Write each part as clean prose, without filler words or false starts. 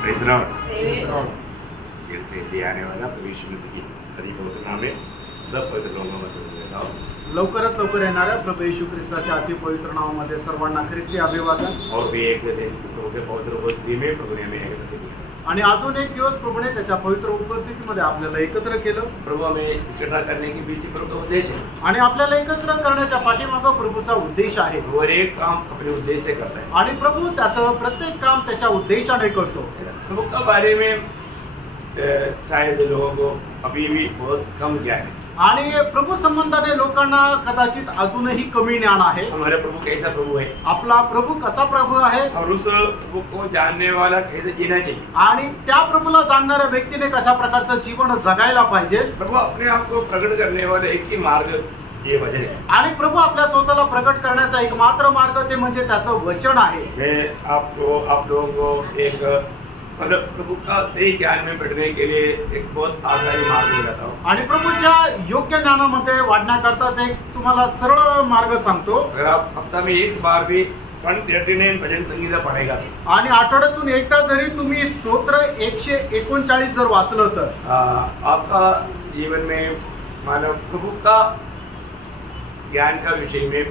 Praise Lord. फिर से ले आने वाला प्रभु यीशु मसीह की हरी पवित्र नाम में सब पवित्र लोगों में से देता हूं। लवकरात लवकर येणाऱ्या प्रभू येशू ख्रिस्ताच्या अति पवित्र नावामध्ये सर्वांना ख्रिस्ती अभिवादन। और भी एक दिन प्रभु के पवित्र उपस्थिति में प्रभु ने हमें एकत्र किया आणि अजून एक दिवस प्रभूने त्याच्या पवित्र उपस्थितीमध्ये आपल्याला एकत्र केलं। प्रभु हमें इकट्ठा करने के पीछे प्रभु का उद्देश्य है आणि आपल्याला एकत्र करण्याच्या पाठीमागे प्रभूचा उद्देश आहे। वो हर एक काम अपने उद्देश्य से करता है आणि प्रभू त्याचं प्रत्येक काम त्याच्या उद्देशाने करतो। प्रभु के बारे में शायद लोगों को अभी भी बहुत कम ज्ञान है आणि प्रभू संबंधाने लोकांना कदाचित अजूनही कमी ज्ञान आहे। हमारा प्रभु कैसा प्रभु है, आपला प्रभू कसा प्रभू आहे और उस प्रभु को जानने वाला कैसे जीना चाहिए, आणि त्या प्रभूला जाणणाऱ्या व्यक्तीने कशा प्रकारचं जीवन जगायला पाहिजे। प्रभु अपने आप को प्रकट करने वाला एक ही मार्ग ये वचन है आणि प्रभू आपल्या स्वतःला प्रकट करण्याचा एक मात्र मार्ग ते म्हणजे त्याचं वचन आहे। मैं आप लोगों को एक मतलब प्रभु का सही ज्ञान में बढ़ने के लिए एक बहुत आसानी मार्ग बताता हूँ। आणि प्रभूच्या योग्य ज्ञानामध्ये वाढण्याकरता ते तुम्हाला सरळ मार्ग सांगतो। अगर आप हफ्ता में एक बार भी 139 भजन संगीता पढ़ेगा आणि आठवड्यातून एकदा जरी तुम्ही स्तोत्र 139 जर वाचलं तर आपका जीवन में मानव प्रभु का ज्ञान का विषय में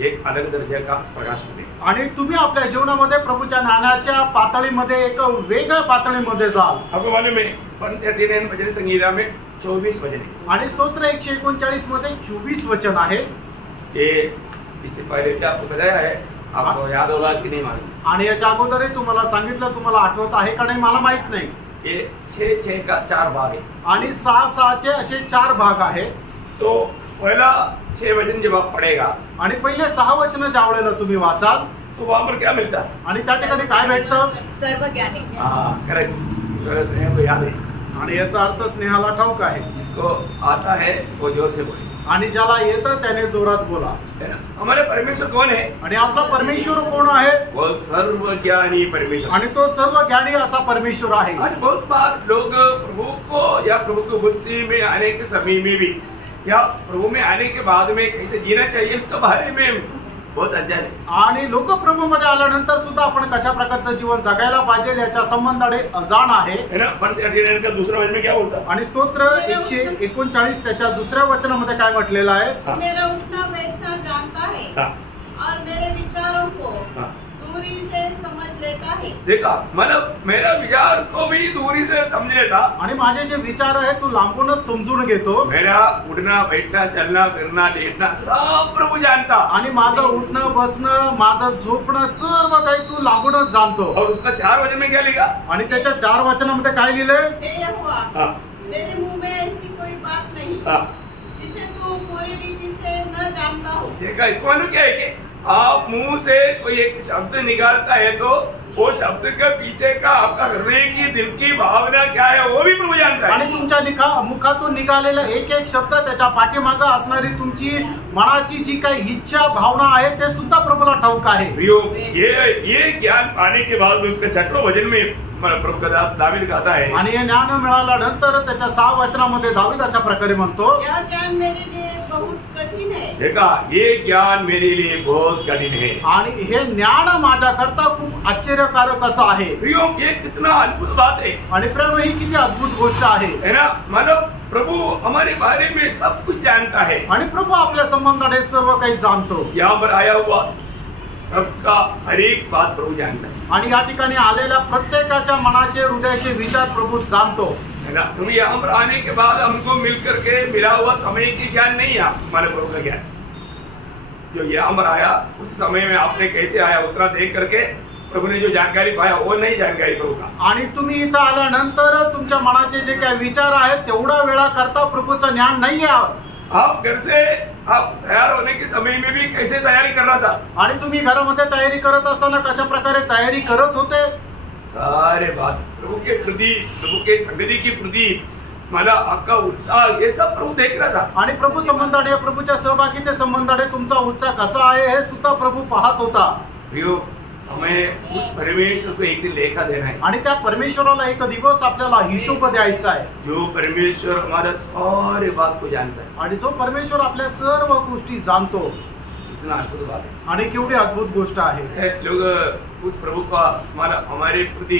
एक अलग दर्जा का प्रकाश मिले आणि तुम्ही आपल्या जीवनामध्ये प्रभूच्या ज्ञानाच्या पातळीमध्ये एक वेगळ्या पातळीमध्ये जाल। आपको मालूम है 139 भजन संगीता में 24 वचन है आणि स्तोत्र 139 मध्ये 24 वचन आहे। ये इससे पहले भी आपको बताया है, आपको याद होगा कि नहीं मालूम। आणि याच्या अगोदरही तुम्हाला सांगितलं, तुम्हाला आठवत आहे का नाही मला माहित नाही। ये 6 का 4 भाग है आणि 6 चे असे 4 भाग आहे। तो पहला 6 वचन जब आप पढ़ेगा आणि पहिले 6 वचन ज्या वेळेला तुम्ही वाचाल तो वहां पर क्या मिलता है, आणि त्या ठिकाणी काय भेटतं? सर्वज्ञानी। करेक्ट, स्नेह को याद है आणि याचा अर्थ स्नेहाला ठाऊक आहे। जिसको आता है वो जोर से बोले, आणि ज्याला येतं त्याने जोरात बोला। है ना। हमारे परमेश्वर कौन है? आणि आपला परमेश्वर कोण आहे? वो सर्वज्ञानी परमेश्वर। आणि तो सर्व ज्ञानी असा परमेश्वर आहे। आज बहुत बार लोग प्रभु को या प्रभु की उपस्थिति में आने के समय में भी या प्रभु में आने के बाद में कैसे जीना चाहिए उसके बारे में बहुत अज्ञान है। आणि लोक प्रभू मध्ये आल्यानंतर सुद्धा आपण कशा प्रकारचं जीवन जगायला पाहिजे याच्या संबंधाने अजाण आहे, है ना। 139 का दूसरा वचन में क्या बोलता है? आणि स्तोत्र 139 त्याच्या दुसऱ्या वचनामध्ये काय म्हटलेलं आहे? मेरा उठना बैठना जानता है और मेरे विचारों को दूरी से समझ लेता है। देखा, मतलब मेरा विचार को भी दूरी से समझ लेता, आणि माझे जे विचार आहे तू लांबूनच समजून घेतो। मेरा उठना बैठना चलना फिरना लेटना सब प्रभु जानता, आणि माझं उठणं बसणं माझं झोपणं सर्व काही तू लांबूनच जाणतो। और उसका 4 वचन में क्या लिखा? आणि त्याच्या 4 वचनामध्ये काय लिहिलंय? हे यहोवा, मेरे मुंह में ऐसी कोई बात नहीं जिसे तू पूरी रीति से न जानता हो। देखा, इसको मालूम क्या है कि आप मुंह से कोई एक शब्द निकालता है तो वो शब्द के पीछे का आपका हृदय की दिल की भावना क्या है वो भी प्रभु जानता है। आणि तुमच्या मुखातून निघालेला एक एक शब्द त्याच्या पाठीमागे असणारी तुमची मनाची जी काही इच्छा भावना आहे ते सुद्धा प्रभूला ठाऊक आहे। ये ज्ञान पाने के बाद उसके 6वें वचन में प्रभु का दास दावीद कहता है, आणि हे ज्ञान मिळाल्यानंतर त्याच्या 6 वचनामध्ये दावीद अशा प्रकारे म्हणतो, यह ज्ञान मेरे लिए बहुत कठिन है। देखा, ये ज्ञान मेरे लिए बहुत कठिन है। आणि हे ज्ञान माझ्याकरता खूप आश्चर्यकारक असं आहे। ये कितना अद्भुत बात है, आणि प्रेम ही किती अद्भुत गोष्ट आहे, है ना। मतलब प्रभु हमारे बारे में सब कुछ जानता है, आणि प्रभू आपल्या संबंधाने सर्व काही जाणतो। यहाँ पर आया हुआ सबका हर एक बात प्रभु जानता है, आणि या ठिकाणी आलेल्या प्रत्येकाच्या मनाचे हृदयाचे विचार प्रभु जाणतो, है ना। प्रभु यहाँ पर आने के बाद हमको मिल करके मिला हुआ समय की ज्ञान नहीं है हमारे प्रभु का ज्ञान। जो यहाँ पर आया उस समय में आपने कैसे आया उतना देख करके प्रभु ने जो जानकारी पाया वो नहीं जानकारी प्रभु का। आणि तुम्ही इथं आल्यानंतर तुमच्या मनाचे जे काही विचार आहेत तेवढा वेळा करता प्रभूचं ज्ञान नाही आहे। आप घर से आप तैयार होने के समय में भी कैसे तैयारी कर रहा था, आणि तुम्ही घरामध्ये तयारी करत असताना कशा प्रकारे तयारी करत होते, सारे बात प्रभु के प्रति, प्रभु के संगति की प्रति मला आपका उत्साह ये सब प्रभु देख रहा था। आणि प्रभू संबंधाने प्रभूच्या सहभागीते संबंधाने तुमचा उत्साह कसा आहे हे सुद्धा प्रभू पाहत होता। हमें उस परमेश्वर को एक दिन लेखा देना है, आणि त्या परमेश्वराला एक दिवस आपल्याला हिशोब द्यायचा आहे। जो परमेश्वर हमारा सारे बात को जानता है, आणि जो परमेश्वर आपल्या सर्व गोष्टी जाणतो, इतना अद्भुत बात है। आणि केवढी अद्भुत गोष्ट आहे। लोग उस प्रभु का हमारे प्रति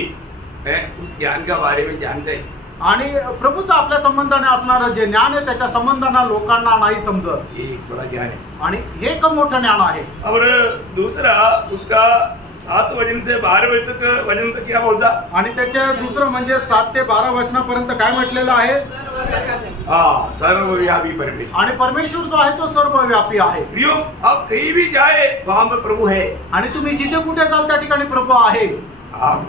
उस ज्ञान का बारे में जानते हैं। आणि प्रभूचं आपल्या संबंधाने असणारं जे ज्ञान आहे त्याच्या संबंधाने लोकांना नाही समजत. ये एक बड़ा ज्ञान है आणि हे एक मोठं ज्ञान आहे. और दूसरा उसका 7 वचन से 12 वचन तक क्या बोलता. आणि त्याच्या दुसरं म्हणजे 7 ते 12 वचनापर्यंत काय म्हटलेलं आहे. सर्वव्यापी परमेश्वर. आणि परमेश्वर जो आहे तो सर्वव्यापी आहे. प्रियो आप कहीं भी जाए वहां पर प्रभु है. आणि तुम्ही जिथे कुठे जाल त्या ठिकाणी प्रभू आहे. आप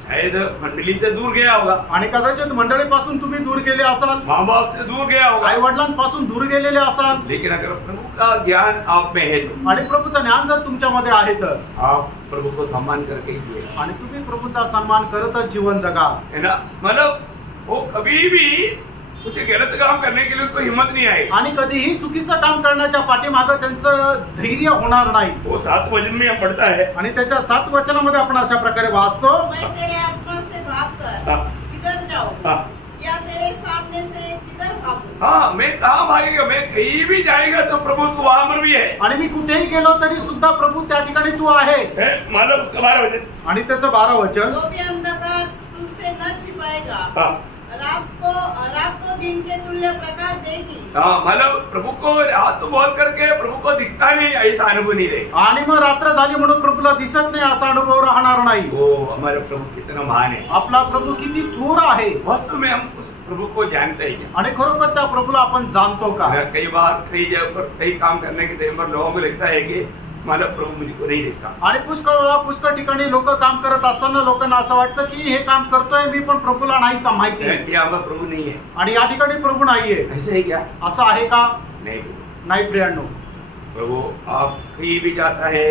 शायद मंडली से दूर गया होगा. आणि कदाचित मंडळीपासून तुम्ही दूर गेले असाल. माँ बाप से दूर गया होगा. आई वडिलांपासून दूर गेलेले असाल. लेकिन अगर प्रभु का ज्ञान आप में है तो, आणि प्रभूचं ज्ञान जर तुमच्यामध्ये आहे तर आप प्रभु को सम्मान करके जिए. आणि तुम्ही प्रभूचा सन्मान करतच जीवन जगा. है ना. मतलब वो कभी भी कुछ गलत काम करने के लिए उसको हिम्मत नहीं आई. आणि कधीही चुकीचं काम करण्याच्या पाठीमागे त्यांचं धैर्य होणार नाही. वो 7 वचन में हम पढ़ता है. आणि त्याच्या 7 वचनामध्ये आपण अशा प्रकारे वाचतो. मैं तेरे आत्मा से भागकर किधर जाऊं या तेरे सामने से किधर भागूं. हाँ, मैं कहाँ भागेगा. मैं कहीं भी जाएगा तो प्रभु उसको वहां पर भी है. आणि मी कुठेही गेलो तरी सुद्धा प्रभु त्या ठिकाणी तू आहे. मतलब उसका 12 वचन. आणि त्याचं 12 वचन. तो भी अंधकार तुझसे न छिपाएगा. रात को दिन के तुल्य प्रकाश देगी. मतलब प्रभु को रात बोल करके प्रभु को दिखता नहीं, ऐसा अनुभव नहीं रहे. आणि मग रात्र झाली म्हणून प्रभूला दिसत नाही असा अनुभव राहणार नाही. वो हमारे प्रभु कितना महान है. आपला प्रभू किती थोर आहे. वास्तव में हम उस प्रभु को जानते हैं. आणि खरोखर त्या प्रभूला आपण जाणतो का. कई बार कई जगह पर कई काम करने के टाइम पर लोगों को लगता है कि मला प्रभू मुझको नहीं देखता. आणि पुष्कळ ठिकाणी लोक काम करत असताना लोकांना असं वाटतं की हे काम करतोय मी पण प्रभूला नाहीच माहिती. प्रभु नहीं है. आणि या ठिकाणी प्रभू नाहीये. ऐसे है क्या. असं आहे का. नहीं प्रियांनो. प्रभु आप कहीं भी जाता है,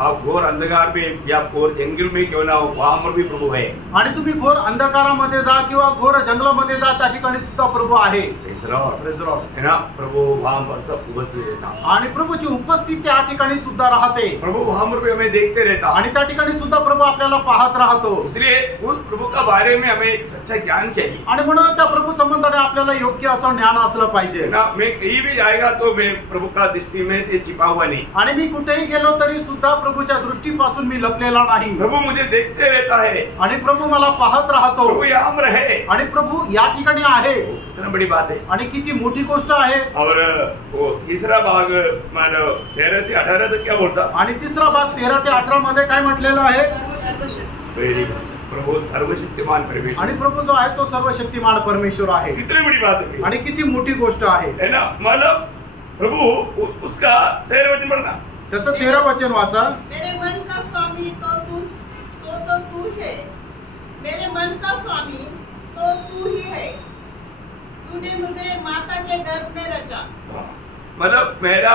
आप घोर अंधकार में या घोर जंगल में क्यों ना हो, वहां पर भी प्रभु है. आणि तुम्ही घोर अंधकारामध्ये जा किंवा घोर जंगलामध्ये जा त्या ठिकाणी सुद्धा प्रभू आहे. है ना. प्रभु वहां पर सब उपस्थित रहता. आणि प्रभूची उपस्थिती त्या ठिकाणी सुद्धा राहते. प्रभु वहां पर भी हमें देखते रहता. आणि त्या ठिकाणी सुद्धा प्रभू आपल्याला पाहत राहतो. इसलिए उस प्रभु का बारे में हमें एक सच्चा ज्ञान चाहिए. आणि म्हणून त्या प्रभू संबंधाने आपल्याला योग्य असं ज्ञान असलं पाहिजे. ना मैं कहीं भी जाएगा तो मैं प्रभु का दृष्टि में से छिपा हुआ नहीं. आणि मी कुठेही गेलो तरी सुद्धा प्रभूच्या दृष्टीपासून मी लपलेला नाही. प्रभु मुझे देखते रहता है. आणि प्रभू मला पाहत राहतो. प्रभु यहाँ पर है. आणि प्रभू या ठिकाणी आहे. कितना बड़ी बात है. आणि किती मोठी गोष्ट आहे. और वो तीसरा भाग मानो 13 से 18 तक क्या बोलता. आणि तिसरा भाग 13 ते 18 मध्ये काय म्हटलेलं आहे. प्रभु सर्वशक्तिमान परमेश्वर. आणि प्रभू जो आहे तो सर्वशक्तिमान परमेश्वर आहे. कितनी बड़ी बात है. आणि किती मोठी गोष्ट आहे ना. मतलब प्रभु उसका 13 वचन पढ़ना. त्याचं 13 वचन वाचा. मेरे मन का स्वामी तो तू है. मेरे मन का स्वामी तो तू ही है. तूने मुझे माता के गर्भ में रचा. मतलब मेरा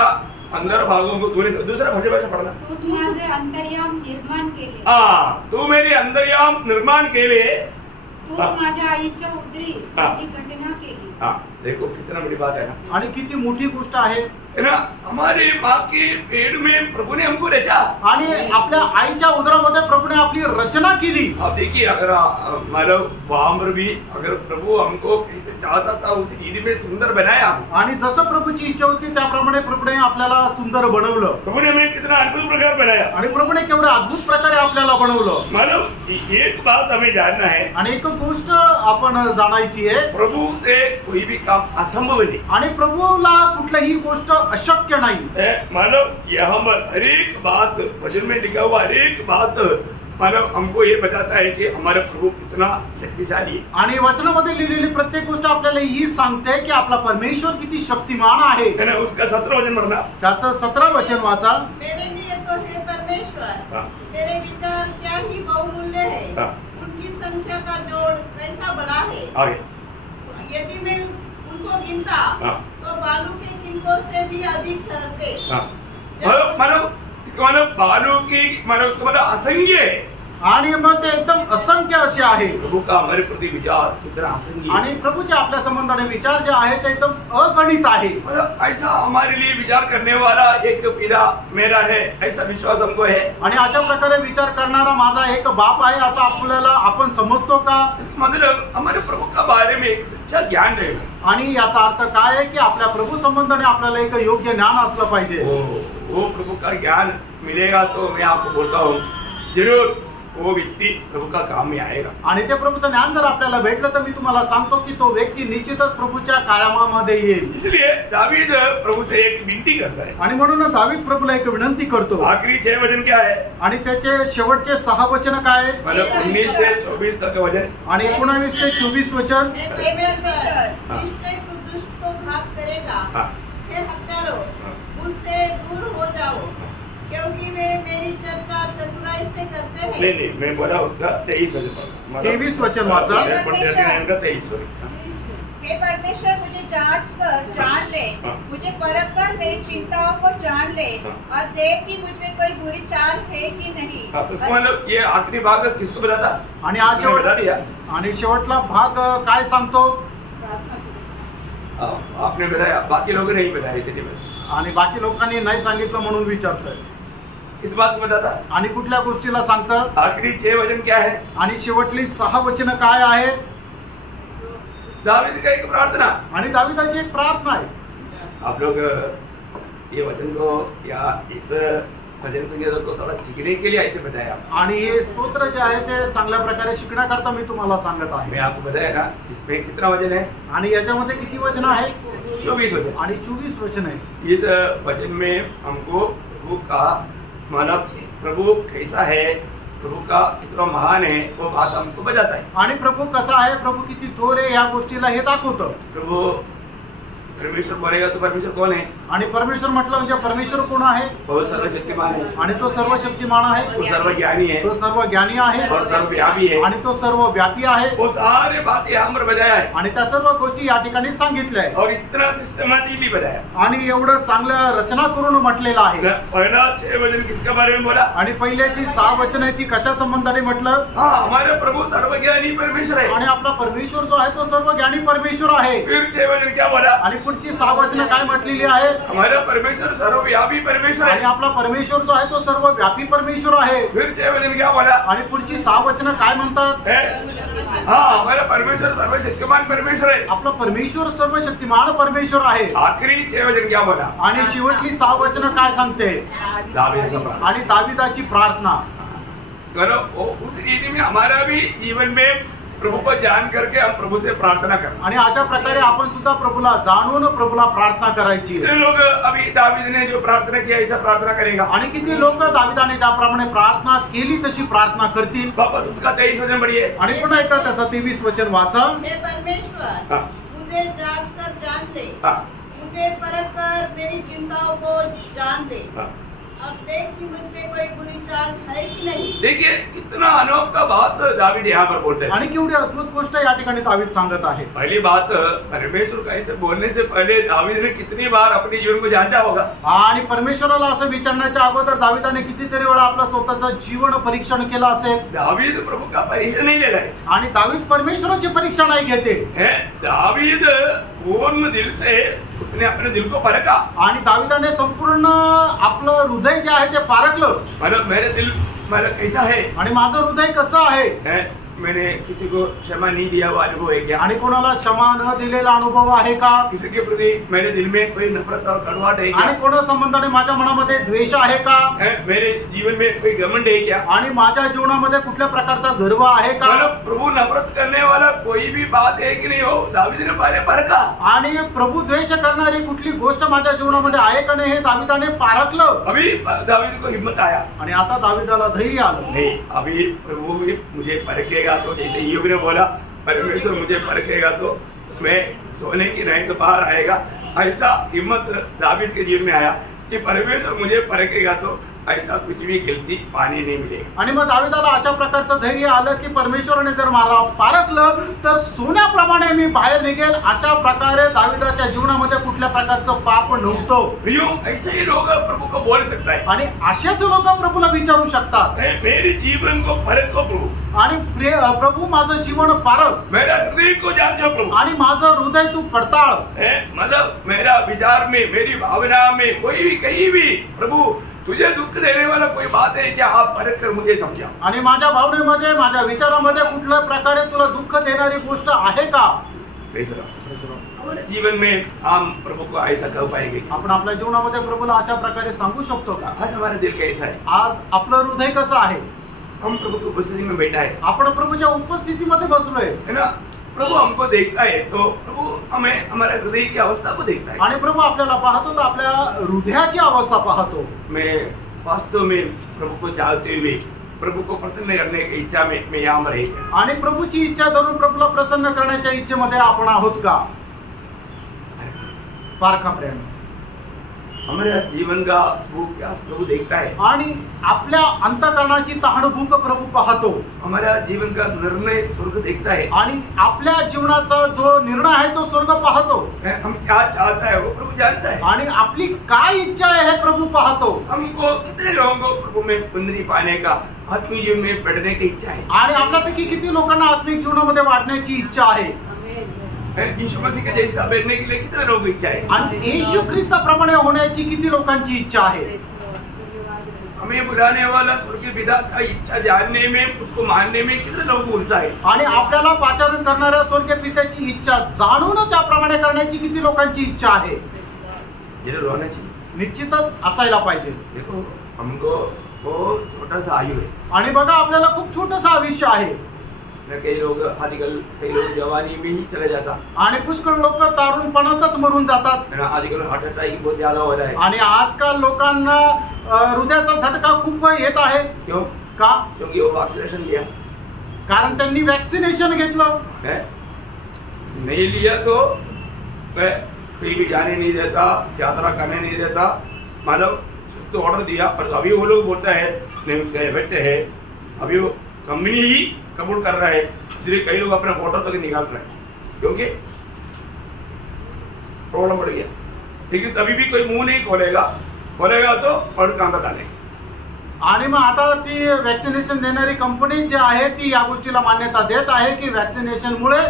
अंदर भागों को तूने. दूसरा भाषा पढ़ना. तू माझे अंतर्याम निर्माण केले. तू मेरी अंतर्याम निर्माण केले. तू माझ्या आईच्या उदरी त्याची घटना केली. देखो कितना बड़ी बात है ना. आणि किती मोठी गोष्ट आहे ना. हमारे माँ के पेट में प्रभु ने हमको रचा. आणि आपल्या आईच्या उदरामध्ये प्रभूने आपली रचना केली. अब देखिए अगर मतलब वहां पर भी अगर प्रभु हमको कैसे चाहता था उसी रीति में सुंदर बनाया. आणि जसं प्रभूची इच्छा होती त्याप्रमाणे प्रभूने आपल्याला सुंदर बनवलं. प्रभुने हमें कितना अद्भुत प्रकार बनाया. आणि प्रभूने केवढ्या अद्भुत प्रकारे आपल्याला बनवलं. मतलब एक बात हमें जानना है. आणि एक गोष्ट आपण जाणायची आहे. प्रभु से कोई भी काम असंभव नहीं. आणि प्रभूला कुठलीही गोष्ट अशक्य नाही. मतलब यहाँ हर एक बात वचन में लिखा हुआ हर एक बात मतलब हमको ये बताता है कि हमारा प्रभु कितना शक्तिशाली है. आणि वचनामध्ये लिहिलेली प्रत्येक गोष्ट आपल्याला ही सांगते की आपला परमेश्वर किती शक्तिमान आहे. उसका 17 वचन पढ़ना. त्याचं 17 वचन वाचा. मेरे लिए तो हे परमेश्वर तेरे विचार क्या ही बहुमूल्य है. उनकी संख्या का जोड़ कैसा बड़ा है. आगे. यदि मैं उनको गिनता तो बालू के किनको से भी अधिक ठहरते. मतलब बालू की मतलब उसको मतलब असंख्य है. आणि मग ते एकदम असंख्य असे आहे. प्रभु का हमारे प्रति विचार कितना असंख्य. आणि प्रभूचे आपल्या संबंधाने विचार जे आहे ते एकदम अगणित आहे. मतलब ऐसा हमारे लिए विचार करने वाला एक पिता मेरा है ऐसा विश्वास हमको है. आणि अशा प्रकारे विचार करणारा माझा एक बाप आहे असं आपल्याला आपण समजतो का. मतलब हमारे प्रभु का बारे में एक सच्चा ज्ञान है. आणि याचा अर्थ काय आहे की आपल्या प्रभू संबंधाने आपल्याला एक योग्य ज्ञान असलं पाहिजे. वो प्रभु का ज्ञान मिलेगा तो मैं आपको बोलता हूँ जरूर वो व्यक्ति प्रभु का काम में आएगा। आणि ते प्रभूचं ज्ञान जर आपल्याला भेटलं तर मी तुम्हाला सांगतो की तो व्यक्ती निश्चितच प्रभूच्या कामामध्ये येईल. इसलिए दावीद प्रभु से एक विनती करता है आणि म्हणून दावीद प्रभूला एक विनंती करतो. आखिरी 6 वचन क्या है आणि त्याचे शेवटचे 6 वचन काय आहे? मतलब 19 से 24 तक वचन आणि 19 ते 24 वचन. हे परमेश्वर निश्चय तू दुष्ट को घात करेगा, हाँ हे हत्यारो मुझसे दूर हो जाओ, क्योंकि वे मेरी चर्चा चतुराई से करते हैं. नहीं मैं बोला उसका 23 वचन 23 वचन वाचा. 23 हे परमेश्वर मुझे जांच कर जान ले, हाँ। मुझे परख कर मेरी चिंताओं को जान ले, हाँ। और देख कि मुझ में कोई बुरी चाल है कि नहीं. हाँ, तो मतलब ये आखिरी भाग किसको बताता आणि हा उसने बता दिया. आणि शेवटला भाग काय सांगतो? आपने बताया, बाकी लोगों ने नहीं बताया इसलिए आणि बाकी लोकांनी नाही सांगितलं म्हणून विचारतोय. किस बात को बताता आणि कुठल्या गोष्टीला सांगतं? आखिरी 6 वचन क्या है आणि शेवटली 6 वचन काय आहे? दावीद का एक प्रार्थना. आणि दाविदाची एक प्रार्थना आहे. आप लोग ये वचन को या इस भजन संगीत को थोड़ा सीखने के लिए ऐसे बताया. आणि हे स्तोत्र जे आहे ते चांगल्या प्रकारे शिकण्याकरता मी तुम्हाला सांगत मैं आहे. आपको बताया ना इसमें कितना वचन है आणि याच्यामध्ये किती वचन आहे? 24 वचन. आणि 24 वचन आहे. इस वचन में हमको प्रभु का मानव प्रभु कैसा है, प्रभु का कितना महान है वो बात हमको बताता है. आणि प्रभू कसा आहे, प्रभू किती थोर आहे या गोष्टीला हे दाखवतं. प्रभु परमेश्वर बोलेगा तो परमेश्वर कौन है? आणि परमेश्वर म्हटलं म्हणजे परमेश्वर कोण आहे? बहुत सर्वशक्तिमान है, आणि तो सर्वशक्तिमान आहे, वो सर्वज्ञानी है तो सर्व ज्ञानी आहे और सर्वव्यापी है. आणि तो सर्व व्यापी आहे. वो सारे बात यहाँ पर बताया है आणि त्या सर्व गोष्टी या ठिकाणी सांगितल्या आहे. और इतना सिस्टमैटिकली बताया. आणि एवढं चांगल्या रचना करून म्हटलेलं आहे. पहला 6 वचन किसके बारे में बोला? आणि पहिली जी 6 वचन आहे ती कशा संबंधाने म्हटलं? हाँ, हमारे प्रभु सर्वज्ञानी परमेश्वर है. आणि आपला परमेश्वर जो आहे तो सर्व ज्ञानी परमेश्वर आहे. फिर 6 वचन क्या बोला? आणि पुढची 6 वचन काय म्हटलेली आहे? हमारा परमेश्वर सर्वव्यापी परमेश्वर आणि है. आपला परमेश्वर जो आहे तो सर्व व्यापी परमेश्वर आहे. फिर 6 वचन क्या बोला? आणि पुढची 6 वचन काय म्हणतात? हाँ, हमारा परमेश्वर सर्वशक्तिमान परमेश्वर है. आपला परमेश्वर सर्वशक्तिमान परमेश्वर आहे. आखिरी 6 वचन क्या बोला? आणि शेवटली 6 वचन काय सांगते? दावीद का प्रार्थना. आणि दाविदाची प्रार्थना. चलो उस रीति में हमारा भी जीवन में प्रभु को जान करके हम प्रभु से प्रार्थना करना. आणि अशा प्रकारे आपण सुद्धा प्रभूला जाणून प्रभूला प्रार्थना करायची. कितने लोग अभी दावीद ने जो प्रार्थना किया ऐसा प्रार्थना करेगा? आणि किती लोक दाविदाने ज्याप्रमाणे प्रार्थना केली तशी प्रार्थना करतील. वापस उसका 23 वचन पढ़िए. आणि पुन्हा एकदा त्याचा 23 वचन वाचा. हे परमेश्वर हाँ मुझे जांच कर जान ले, हाँ मुझे परख कर मेरी चिंताओं को जान ले, हाँ. अब देख कि मुझ में कोई बुरी चाल है कि नहीं. देखिए कितना अनोखा बात दावीद यहाँ पर बोलते हैं. आणि केवढी अद्भुत गोष्ट या ठिकाणी दावीद सांगत आहे. पहली बात, परमेश्वर का ऐसे बोलने से पहले दावीद ने कितनी बार अपने जीवन को जांचा होगा. आणि परमेश्वराला असं विचारण्याच्या अगोदर दाविदाने कितीतरी वेळा आपलं स्वतःचं जीवन परीक्षण केलं असेल. दावीद प्रभु का परीक्षा नहीं ले रहा है. आणि दावीद परमेश्वराची परीक्षा नाही घेते. है दावीद पूर्ण दिल से उसने अपने दिल को परखा. आणि दाविदाने संपूर्ण आपलं हृदय जे आहे ते पारखलं. मतलब मेरे दिल मेरा कैसा है, आणि माझं हृदय कसं आहे? मैंने किसी को क्षमा नहीं दिया हुआ अनुभव है क्या? आणि कोणाला क्षमा न दिलेला अनुभव आहे का? किसी के प्रति मेरे दिल में कोई नफरत और कड़वाहट है क्या? आणि कोणा संबंधाने माझ्या मनामध्ये द्वेष आहे का? मेरे जीवन में कोई घमंड है क्या? आणि माझ्या जीवनामध्ये कुठल्या प्रकारचा गर्व आहे का? मतलब प्रभु नफरत करने वाला कोई भी बात है कि नहीं हो, दावीद ने पहले परखा. आणि प्रभु द्वेष करणारी कुठली गोष्ट माझ्या जीवनामध्ये आहे का नाही हे दाविदाने पारखलं. अभी दावीद को हिम्मत आया. आणि आता दाविदाला धैर्य आलं. नहीं, अभी प्रभु भी मुझे परखेगा तो, जैसे ईयोब ने बोला परमेश्वर मुझे परखेगा तो मैं सोने की नहीं तो बाहर आएगा, ऐसा हिम्मत दावीद के जीवन में आया कि परमेश्वर मुझे परखेगा तो ऐसा कुछ भी गलती पानी नहीं मिलेगा. आणि मग दाविदाला अशा प्रकारचं धैर्य आलं की परमेश्वराने जर मला पारखलं तर सोन्याप्रमाणे मी बाहेर निघेल. अशा प्रकारे दाविदाच्या जीवनामध्ये कुठल्या प्रकारचं पाप नव्हतं. ऐसे ही लोग प्रभु को बोल सकता है. आणि असेच लोक प्रभूला विचारू शकतात, मेरे जीवन को परखो प्रभु. आणि प्रभू माझं जीवन पारख. मेरा हृदय को जांचो प्रभु. आणि माझं हृदय तू पडताळ. मतलब मेरा विचार में, मेरी भावना में, कोई भी कहीं भी प्रभु तुझे दुःख देने वाला कोई बात है क्या? आप परख कर मुझे समझा. आणि माझ्या भावनेमध्ये, माझ्या विचारामध्ये कुठल्या प्रकारे तुला दुःख देणारी गोष्ट आहे का? हमारे जीवन में हम प्रभु को ऐसा कह पाएंगे? आपण आपल्या जीवनामध्ये प्रभूला अशा प्रकारे सांगू शकतो का? आज हमारा दिल कैसा है? आज आपलं हृदय कसं आहे? हम प्रभु की उपस्थिति में बैठा है आपण प्रभूच्या उपस्थितीमध्ये बसलोय है ना। प्रभु हमको देखता है तो प्रभु हमें हमारे हृदय की अवस्था को देखता है। आणि प्रभू आपल्याला पाहतो तर आपल्या हृदयाची अवस्था पाहतो। मैं वास्तव में प्रभु को चाहते हुए प्रभु को प्रसन्न करने की इच्छा में मैं यहाँ रहे आणि प्रभूची इच्छा धरून प्रभूला प्रसन्न करण्याच्या इच्छेमध्ये आपण आहोत का? पारखा प्रेम हमारे जीवन का भूख प्यास प्रभु देखता है आणि आपल्या अंतःकरणाची तहान-भूक प्रभू पाहतो। हमारा जीवन का निर्णय स्वर्ग देखता है आणि आपल्या जीवनाचा जो निर्णय आहे तो स्वर्ग पाहतो। हम क्या चाहता है वो प्रभू जानता है आणि आपली काय इच्छा आहे हे प्रभू पाहतो। हमको कितने लोगों को प्रभु में पुण्य पाने का आत्मिक जीवन में बढ़ने की इच्छा है आणि आपल्यापैकी किती लोकांना आत्मिक जीवनामध्ये वाढण्याची इच्छा आहे? यीशु मसीह के जैसा बनने के लिए कितने लोगों की इच्छा है? आणि येशू ख्रिस्ताप्रमाणे होण्याची किती लोकांची इच्छा आहे? हमें बुलाने वाला स्वर्गीय पिता का इच्छा जानने में उसको मानने में कितने लोगों को उत्साह है? आणि आपल्याला पाचारण करणाऱ्या स्वर्गीय पित्याची इच्छा जाणून त्याप्रमाणे करण्याची किती लोकांची इच्छा आहे? जरूर होना चाहिए। निश्चितच असायला पाहिजे। देखो हमको बहुत छोटा सा आयु है आणि बघा आपल्याला खूप छोटंसं आयुष्य आहे। कई लोग आजकल जवानी में ही चले जाता आणि पुष्कळ लोक तारुणपणातच मरून जातात। आजकल हार्ट अटैक बहुत ज्यादा हो रहा है आणि आजकाल लोकांना हृदयाचा झटका खूप येत आहे। क्यों? का? क्योंकि वो वैक्सीनेशन लिया कारण त्यांनी वॅक्सिनेशन घेतलं है। नहीं लिया तो कहीं भी जाने नहीं देता, यात्रा करने नहीं देता। मानो तो ऑर्डर दिया पर अभी वो लोग बोलता है नहीं उसका इफेक्ट है, अभी वो कंपनी ही कबूल कर रहा है, इसलिए कई लोग अपना फोटो तक निकाल रहे हैं क्योंकि प्रॉब्लम बढ़ गया। लेकिन तभी भी कोई मुंह नहीं खोलेगा तो पढ़ कांदा डालेगा। आणि मग आता ती वॅक्सिनेशन देणारी कंपनी जी आहे ती या गोष्टीला मान्यता देत आहे की वॅक्सिनेशनमुळे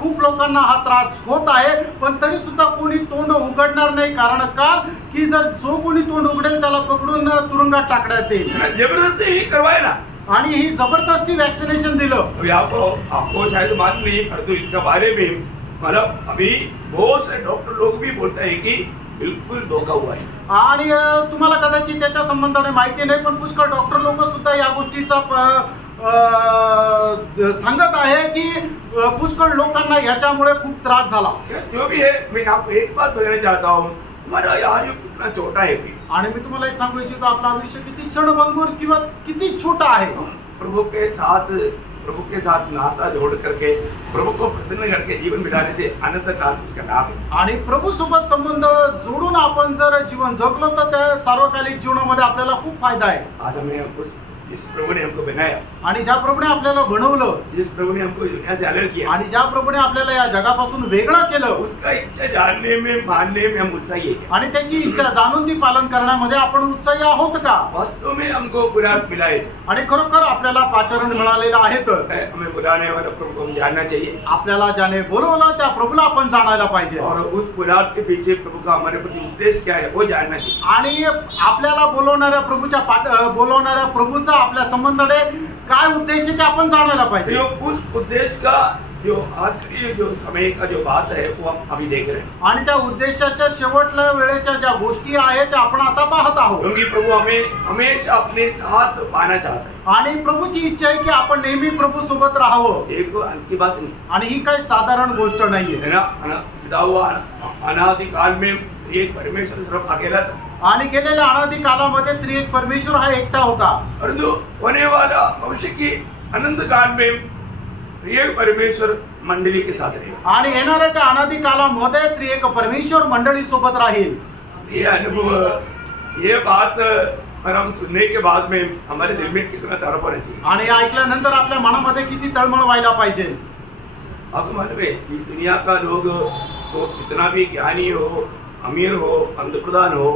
खूप लोकांना हा त्रास होत आहे, पण तरी सुद्धा कोणी तोंड उघडणार नाही। कारण का की जर जो कोणी तोंड उघडेल त्याला पकडून तुरुंगात टाकण्यात येईल। जबरदस्ती ही करवाए ना, आणि ही जबरदस्ती वॅक्सिनेशन दिलं। अभी आपको शायद मालूम नहीं परंतु इसके बारे में मतलब अभी बहुत से डॉक्टर लोग भी बोलते हैं कि बिल्कुल धोखा हुआ है। आणि तुम्हाला कदाचित त्याच्या संबंधाने माहिती नाही, पण पुष्कळ डॉक्टर लोक सुद्धा या गोष्टीचा सांगत आहे की पुष्कळ लोकांना याच्यामुळे खूप त्रास झाला। जो भी है मैं आपको एक बात बताना चाहता हूँ, हमारा आयु कितना छोटा है। आणि मी तुम्हाला एक सांगू इच्छितो आपला आयुष्य किती क्षणभंगुर किंवा किती छोटा आहे। प्रभु के साथ नाता जोड़ करके प्रभु को प्रसन्न करके जीवन बिताने से अनंत काल उसका लाभ है। आणि प्रभू सोबत संबंध जोडून आपण जर जीवन जगलो तर त्या सार्वकालिक जीवनामध्ये आपल्याला खूप फायदा आहे। आज हमें जिस प्रभु ने हमको बनाया आणि ज्या प्रभूने आपल्याला बनवलं, जिस प्रभु ने हमको दुनिया से अलग किया आणि ज्या प्रभूने आपल्याला या जगापासून वेगळं केलं, उसका इच्छा जानने में मानने में हम उत्साही है। आणि त्याची इच्छा जाणून ती पालन करण्यामध्ये आपण उत्साही आहोत का? वास्तव में हमको बुलाहट मिला है आणि खरोखर आपल्याला पाचारण मिळालेलं आहे तर हमें बुलाने वाला प्रभु को हम जानना चाहिए। आपल्याला ज्याने बोलवलं त्या प्रभूला आपण जाणायला पाहिजे। और उस बुलाहट के पीछे प्रभु का हमारे प्रति उद्देश्य क्या है वो जानना चाहिए। आणि आपल्याला बोलवणाऱ्या प्रभूचा आपल्या संबंधाने काय उद्देश आहे ते आपण जाणायला पाहिजे। उस उद्देश्य का जो आखिरी जो समय का जो बात है वो हम अभी देख रहे हैं। आणि त्या उद्देशाच्या शेवटल्या वेळेच्या ज्या गोष्टी आहेत त्या आपण आता पाहत आहोत। क्योंकि प्रभु हमें हमेशा अपने साथ पाना चाहता है। आणि प्रभूची इच्छा आहे की आपण नेहमी प्रभू सोबत राहावं। एक हल्की बात नहीं आणि ही काही साधारण गोष्ट नाहीये है ना। पिता हुआ अनादि काल में एक परमेश्वर सिर्फ अकेला था। आणि गेलेल्या अनादि कालामध्ये त्रिएक परमेश्वर हा एकटा होता। परंतु होने वाला भविष्य की अनंत काल में त्रिएक परमेश्वर मंडली के साथ रहेगा। आणि येणाऱ्या त्या अनादि कालामध्ये त्रिएक परमेश्वर मंडळी सोबत राहील। ये अनुभव ये बात और हम सुनने के बाद में हमारे दिल में कितना तड़प होना चाहिए। आणि ऐकल्यानंतर आपल्या मनामध्ये किती तळमळ व्हायला पाहिजे। आपको मालूम है कि दुनिया का लोग तो कितना भी ज्ञानी हो, अमीर हो, अंधप्रधान हो,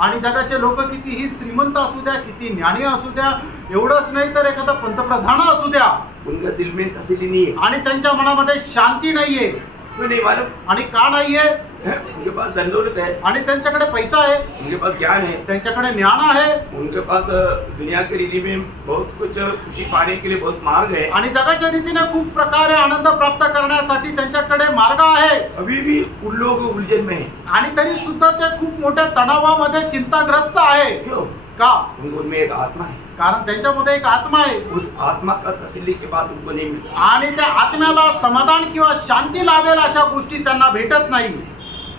आणि जगाचे लोक कितीही श्रीमंत असू द्या, किती ज्ञानी असू द्या, एवढंच नाही तर एखादा पंतप्रधान असू द्या, उनका दिल में तसल्ली नहीं है। आणि त्यांच्या मनामध्ये शांती नाहीये। क्यों नहीं मालूम? आणि का नाहीये? उनके पास धन दौलत है, आणि त्यांच्याकडे पैसा आहे, उनके पास ज्ञान है, त्यांच्याकडे ज्ञान आहे, उनके पास दुनिया की रीति में बहुत कुछ खुशी पाने के लिए बहुत मार्ग है, आणि जगाच्या रीतीने खूप प्रकारे आनंद प्राप्त करण्यासाठी त्यांच्याकडे मार्ग आहे। अभी भी उन लोग उलझन में है। आणि तरी सुद्धा ते खूप मोठ्या तणावामध्ये चिंताग्रस्त आहे। क्यों? का? उनमें एक आत्मा है, कारण त्यांच्यामध्ये एक आत्मा आहे. उस आत्मा का तसल्ली के बाद उनको नहीं मिलता. आणि त्या आत्म्याला समाधान किंवा शांती लाभेल अशा गोष्टी त्यांना भेटत नाही.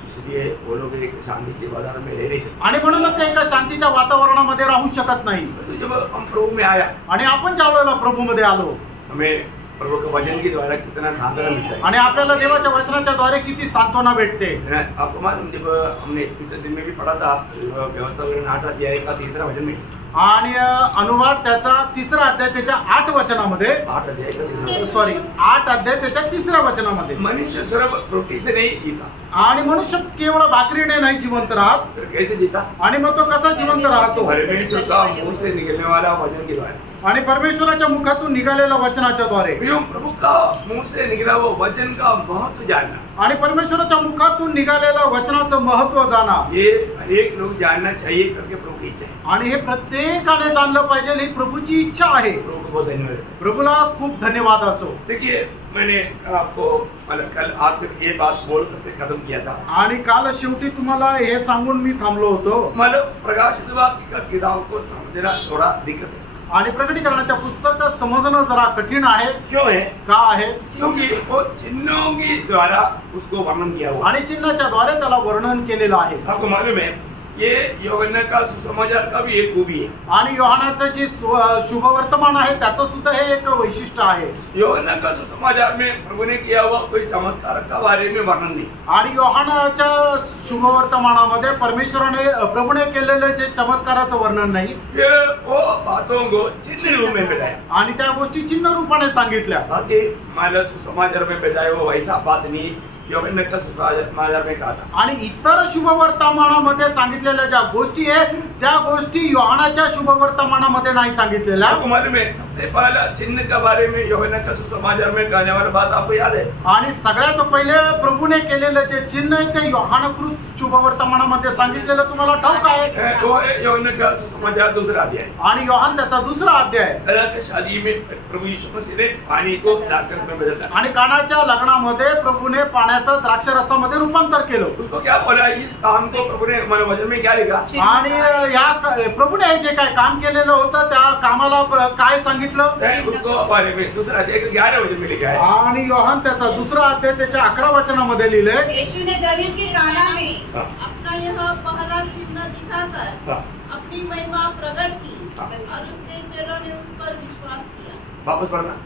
इसलिए वो लोग एक शांति के बाजार में रह नहीं सकते. आणि म्हणूनच ते एका शांतीच्या वातावरणामध्ये राहू शकत नाही. तो जब हम प्रभु में आया, आणि आपण ज्या वेळेला प्रभूमध्ये आलो हमें प्रभु के वचन के द्वारा कितना सांत्वना मिलता है. आणि आपल्याला देवाच्या वचनाच्या द्वारे किती सांत्वना भेटते. आपको मालूम, जब हमने पिछले दिन में भी पढ़ा था व्यवस्था वगैरह 8 अध्याय का 3रा वचन में, आणि अनुवाद त्याचा 3रा अध्याय त्याच्या 8 वचनामध्ये 8 अध्याय का 3रा, सॉरी 8 अध्याय त्याच्या 3ऱ्या वचनामध्ये, मनुष्य सर्व रोटी से नहीं जीता. आणि मनुष्य केवळ भाकरीने नाही जिवंत राहत. फिर कैसे जीता? आणि मग तो कसा जिवंत राहतो? परमेश्वर का मुंह से निकलने वाला वचन के द्वारा. आणि परमेश्वराच्या मुखातून निघालेल्या वचनाच्या द्वारे. प्रभु का मुंह से निकला वो वचन का महत्व जानना, आणि परमेश्वराच्या मुखातून निघालेल्या वचनाचं महत्व जाणा, ये हर एक लोग जानना चाहिए करके प्रभु की इच्छा है. आणि हे प्रत्येकाने जाणलं पाहिजे, ही प्रभूची इच्छा आहे. प्रभु को बहुत धन्यवाद. प्रभूला खूप धन्यवाद असो. देखिए, मैंने आपको मतलब कल आखिर ये बात बोल करके खत्म किया था. आणि काल शेवटी तुम्हाला हे सांगून मी थांबलो होतो. मतलब प्रकाशित वाक्य का किताब को समझना थोड़ा दिक्कत है. आणि प्रकटीकरणाच्या पुस्तकात समजणं जरा कठीण आहे. क्यों है? का आहे? क्योंकि वो चिन्हों के द्वारा उसको वर्णन किया हुआ. आणि चिन्हाच्या द्वारे त्याला वर्णन केलेलं आहे. आपको मालूम है, ये यूहन्ना का सुसमाचार का भी एक खूबी है. आणि योहानाचं जे शुभ वर्तमान आहे त्याचं सुद्धा हे एक वैशिष्ट्य आहे. यूहन्ना का सुसमाचार में प्रभु ने किया हुआ कोई चमत्कार का बारे में वर्णन नहीं. आणि योहानाच्या शुभ वर्तमानामध्ये परमेश्वराने प्रभूने केलेले जे चमत्काराचं वर्णन नाही. फिर वो बातों को चिन्ह रूप में बताया. आणि त्या गोष्टी चिन्ह रूपाने सांगितल्या. बाकी माला सुसमाचार में बताया वो वैसा बात नहीं यूहन्ना का सुसमाचार में कहा था. आणि इतर शुभ वर्तमानामध्ये सांगितलेल्या ज्या गोष्टी आहे त्या गोष्टी योहानाच्या शुभ वर्तमानामध्ये नाही सांगितलेल्या. आपको मालूम है, सबसे पहला चिन्ह के बारे में यूहन्ना का सुसमाचार में कहने वाला बात आपको याद है? आणि सगळ्यात पहिले प्रभूने केलेले जे चिन्ह आहे ते योहानकृत शुभ वर्तमानामध्ये सांगितलेलं तुम्हाला ठाऊक आहे. तो है यूहन्ना का सुसमाचार 2रा अध्याय. आणि योहान त्याचा 2रा अध्याय. कनान की शादी में प्रभु यीशु मसीह ने पानी को द्राक्षरस में बदल दिया. आणि कानाच्या लग्नामध्ये प्रभूने पाण्याचं द्राक्षरसामध्ये रूपांतर केलं. उसको क्या बोला? इस काम को प्रभु ने हमारे वचन में क्या लिखा? आणि या प्रभूने जे काय काम केलेलं होतं त्या कामाला काय सांगितलं? उसको बारे में 2रा अध्याय के 11 वचन में लिखा है. आणि योहान त्याचा 2रा अध्याय त्याच्या 11 वचनामध्ये लिहिलंय. यीशु ने गलील के काना में अपना यह पहला चिन्ह दिखाकर अपनी महिमा प्रकट की और उसके चेलों ने उस पर विश्वास किया. वापस पढ़ना.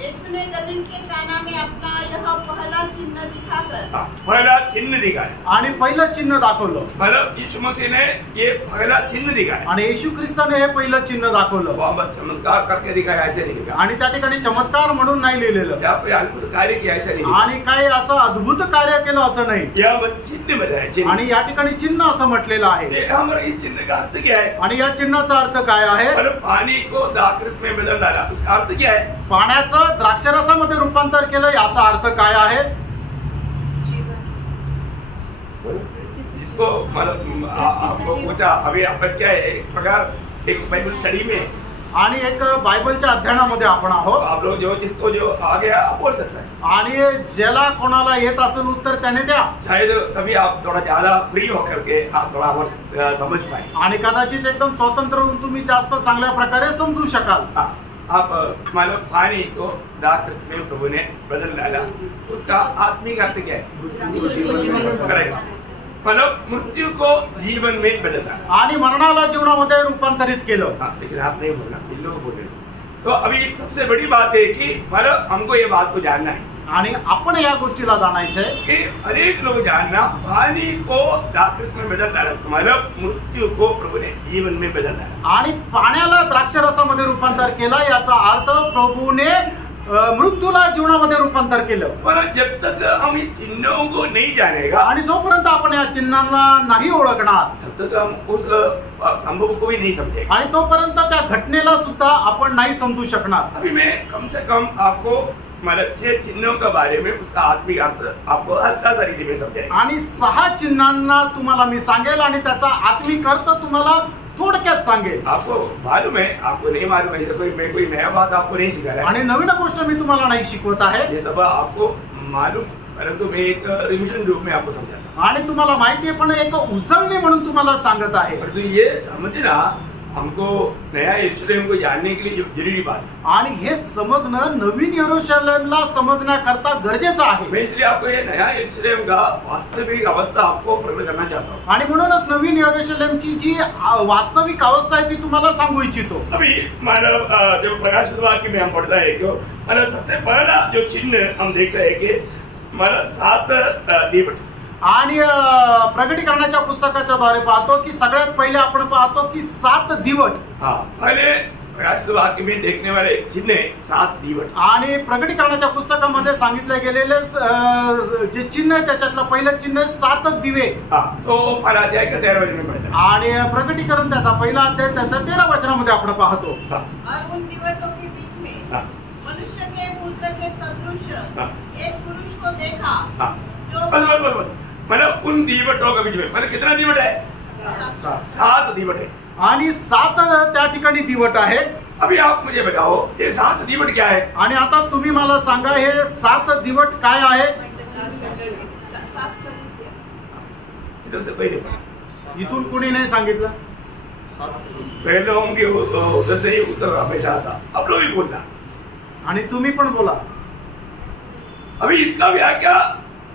यीशु ने गलील के काना में अपना यह पहला चिन्ह दिखाकर पहला चिन्ह दिखाया. आणि पहिलं चिन्ह दाखवलं. मतलब यीशु मसीह ने ये पहला चिन्ह दिखाया. आणि येशू ख्रिस्ताने हे पहिलं चिन्ह दाखवलं. वो हम चमत्कार करके दिखाया ऐसे नहीं लिखा. आणि त्या ठिकाणी चमत्कार म्हणून नाही लिहिलेलं. या कोई अद्भुत कार्य किया ऐसा नहीं. आणि काही असं अद्भुत कार्य केलं असं नाही. या चिन्ह बताया. चिन्ह. आणि या ठिकाणी चिन्ह असं म्हटलेलं आहे. हमारा इस चिन्ह का अर्थ क्या है? आणि या चिन्हाचा अर्थ काय आहे? मतलब पानी को द्राक्षरस में बदल डाला. उसका अर्थ क्या है? पाण्याचं द्राक्षरसामध्ये रूपांतर केलं याचा अर्थ काय आहे? जिसको मतलब आपको पूछा अभी आप क्या है, एक प्रकार एक बाइबल स्टडी में आणि एक बायबलच्या अध्ययनामध्ये आपण आहोत. आप लोग जो जिसको जो आ गया आप बोल सकता है. आणि ज्याला कोणाला येत असेल उत्तर त्याने द्या. शायद तभी आप थोड़ा ज्यादा फ्री होकर के आप थोड़ा और समझ पाए. आणि कदाचित एकदम स्वतंत्र होऊन तुम्ही जास्त चांगल्या प्रकारे समजू शकाल. आप मतलब पानी को द्राक्षरस में प्रभु ने बदल डाला. उसका आत्मिक अर्थ क्या है? करेक्ट. मतलब मृत्यु को जीवन में बदलता. आणि मरणाला जीवनामध्ये रूपांतरित केलं. लेकिन आप नहीं बोलना, इन लोग बोल रहे. तो अभी सबसे बड़ी बात है कि मतलब हमको ये बात को जानना है. आणि आपण या गोष्टीला जाणायचंय कि अनेक लोग जानना पानी को द्राक्षरस में बदल डाला. मतलब मृत्यू को प्रभु ने जीवन में बदल डाला. आणि पाण्याला द्राक्षरसामध्ये रूपांतर केलं याचा अर्थ प्रभूने मृत्यूला जीवनामध्ये रूपांतर केलं. पर जब तक हम इस चिन्हों को नहीं जानेगा आणि जोपर्यंत आपण या चिन्हांना नाही ओळखणार तब तक हम उस संभव को भी नहीं समझेंगे. आणि तोपर्यंत त्या घटनेला सुद्धा आपण नाही समजू शकणार. अभी मैं कम से कम आपको मतलब 6 चिन्हों के बारे में उसका आत्मिक अर्थ आपको हल्का सा रीति में समझाएगा. आणि 6 चिन्हांना तुम्हाला मी सांगेल आणि त्याचा आत्मिक अर्थ तुम्हाला थोडक्यात सांगेल. आपको मालूम है, आपको नहीं मालूम है, कोई नया बात आपको नहीं सिखा रहा है. आणि नवीन गोष्ट मी तुम्हाला नाही शिकवत आहे. ये सब आपको मालूम, परंतु मैं एक रिविजन रूप में आपको समझाता हूं. आणि तुम्हाला माहिती आहे पण एक उजळणी म्हणून तुम्हाला सांगत आहे. परंतु ये समझना हमको नया यरूशलेम को जानने के लिए जरूरी बात है। आणि हे समजणं नवीन यरूशलेमला समजण्याकरता गरजेचं आहे। मैं इसलिए आपको ये नया यरूशलेम का वास्तविक अवस्था आपको प्रकट करना चाहता हूँ। आणि म्हणूनच नवीन यरूशलेमची जी वास्तविक अवस्था आहे ती तुम्हाला सांगू इच्छितो। अभी मानव जब प्रकाशित वाक्य में हम पढ़ता है कि मानव सबसे पहला जो चिन्ह हम देखते हैं कि मानव 7 दीवट, आणि प्रकटीकरणाच्या पुस्तकाच्या द्वारे पाहतो की सगळ्यात पहिले आपण पाहतो की 7 दिवट। हाँ, पहले प्रकाशित वाक्य में देखने वाले एक चिन्ह है 7 दीवट। आणि प्रकटीकरणाच्या पुस्तकामध्ये सांगितले गेलेले जे चिन्ह आहे त्याच्यातलं पहिलं चिन्ह आहे 7 दिवे। हाँ, तो पहला अध्याय का 13 वचन में पढ़ता है। आणि प्रकटीकरण त्याचा पहिला अध्याय त्याच्या 13 वचनामध्ये आपण पाहतो। हाँ, और उन दीवटों के बीच में हाँ, मनुष्य के पुत्र के सदृश हाँ, एक पुरुष को देखा हाँ। जो बस मतलब उन दीवटों के बीच में मतलब कितना दीवट है? 7 दीवट है। आणि 7 त्या ठिकाणी दिवट आहे। अभी आप मुझे बताओ ये 7 दीवट क्या है? आणि आता तुम्ही मला सांगा हे 7 दिवट काय आहे? इधर से कोई नहीं, इथून कुणी नाही सांगितलं। पहले लोगों के उधर से ही उत्तर हमेशा आता, अब लोग भी बोलना। आणि तुम्ही पण बोला। अभी इसका व्याख्या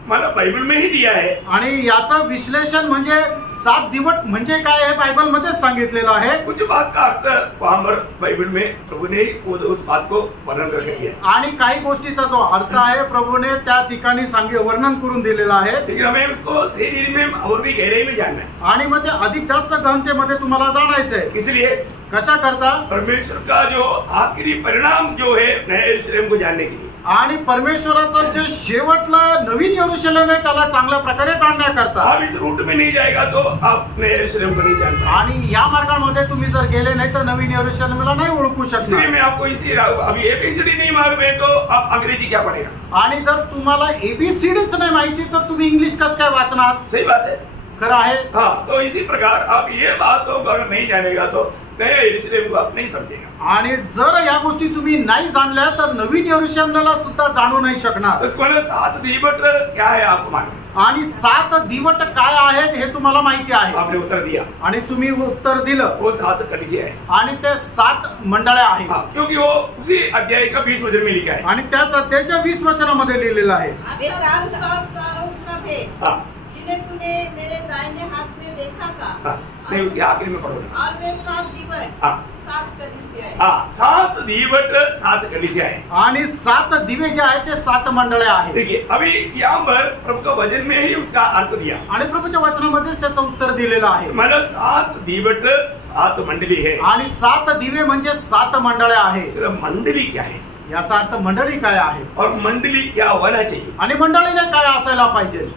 मतलब बाइबल में ही दिया है। आणि याचं विश्लेषण म्हणजे 7 दिवट म्हणजे काय हे बायबल मध्येच सांगितलेलं आहे। कुछ बात का अर्थ वहां पर बाइबल में प्रभु ने उस बात को वर्णन करके दिया है। आणि काही गोष्टीचा जो अर्थ आहे प्रभूने त्या ठिकाणी वर्णन करून दिलेला आहे। लेकिन हमें उसको सही रीति में और भी गहराई में जानना है। आणि मग ते अधिक जास्त गहनतेमध्ये तुम्हाला जाणायचंय। इसलिए कशा करता? परमेश्वर का जो आखिरी परिणाम जो है नए यरूशलेम को जानने के लिए, आणि परमेश्वराचं जे शेवटला नवीन यरूशलेम आहे त्याला चांगल्या प्रकारे जाणण्याकरता। आप इस रूट में नहीं जाएगा तो आप नए यरूशलेम को नहीं जान पाएंगे। आणि या मार्गामध्ये तुम्ही जर गेले नाही तर नवीन यरूशलेमला नाही ओळखू इसलिए शकणार। मैं आपको इसी अभी एबीसीडी नहीं मालूम है तो आप अंग्रेजी क्या पढ़ेगा? आणि जर तुम्हाला एबीसीडीच नाही माहिती तर तुम्ही इंग्लिश कसं काय वाचणार? सही बात है। खरं आहे। हाँ, तो इसी प्रकार आप ये बात को अगर नहीं जानेगा तो नए यरूशलेम को आप नहीं समझेगा। आणि जर या गोष्टी तुम्ही नाही जाणल्या तर नवीन यरूशलेमला सुद्धा जाणू नाही शकणार। उसको 7 दीवट क्या है आपको मालूम? आणि 7 दिवट काय आहेत हे तुम्हाला माहिती आहे। आपने उत्तर दिया, आणि तुम्ही उत्तर दिलं। वो 7 कलीसिया है। आणि ते 7 मंडळ्या आहेत। हाँ, क्योंकि वो उसी अध्याय का 20 वचन में लिखा है। आणि त्याच अध्यायाच्या 20 वचनामध्ये लिहिलेलं आहे। वे 7 तारों का भेद हाँ, जिन्हें तूने मेरे दाहिने हाथ में देखा था। हाँ, नहीं उसके आखिर में पढ़ो ना। और वे 7 दीवट हाँ, 7 कलीसिया है। हाँ, 7 दीवट 7 कलीसिया है। आणि 7 दिवे जे आहेत ते 7 मंडळ्या आहेत। देखिए अभी यहाँ पर प्रभु का वचन में ही उसका अर्थ दिया। आणि प्रभूच्या वचनामध्येच त्याचं उत्तर दिलेलं आहे। मतलब 7 दीवट 7 मंडली है। आणि 7 दिवे म्हणजे 7 मंडळ्या आहेत। तो मंडली क्या है याचा अर्थ मंडळी काय आहे और मंडली क्या होना चाहिए? आणि मंडळीने काय असायला पाहिजे।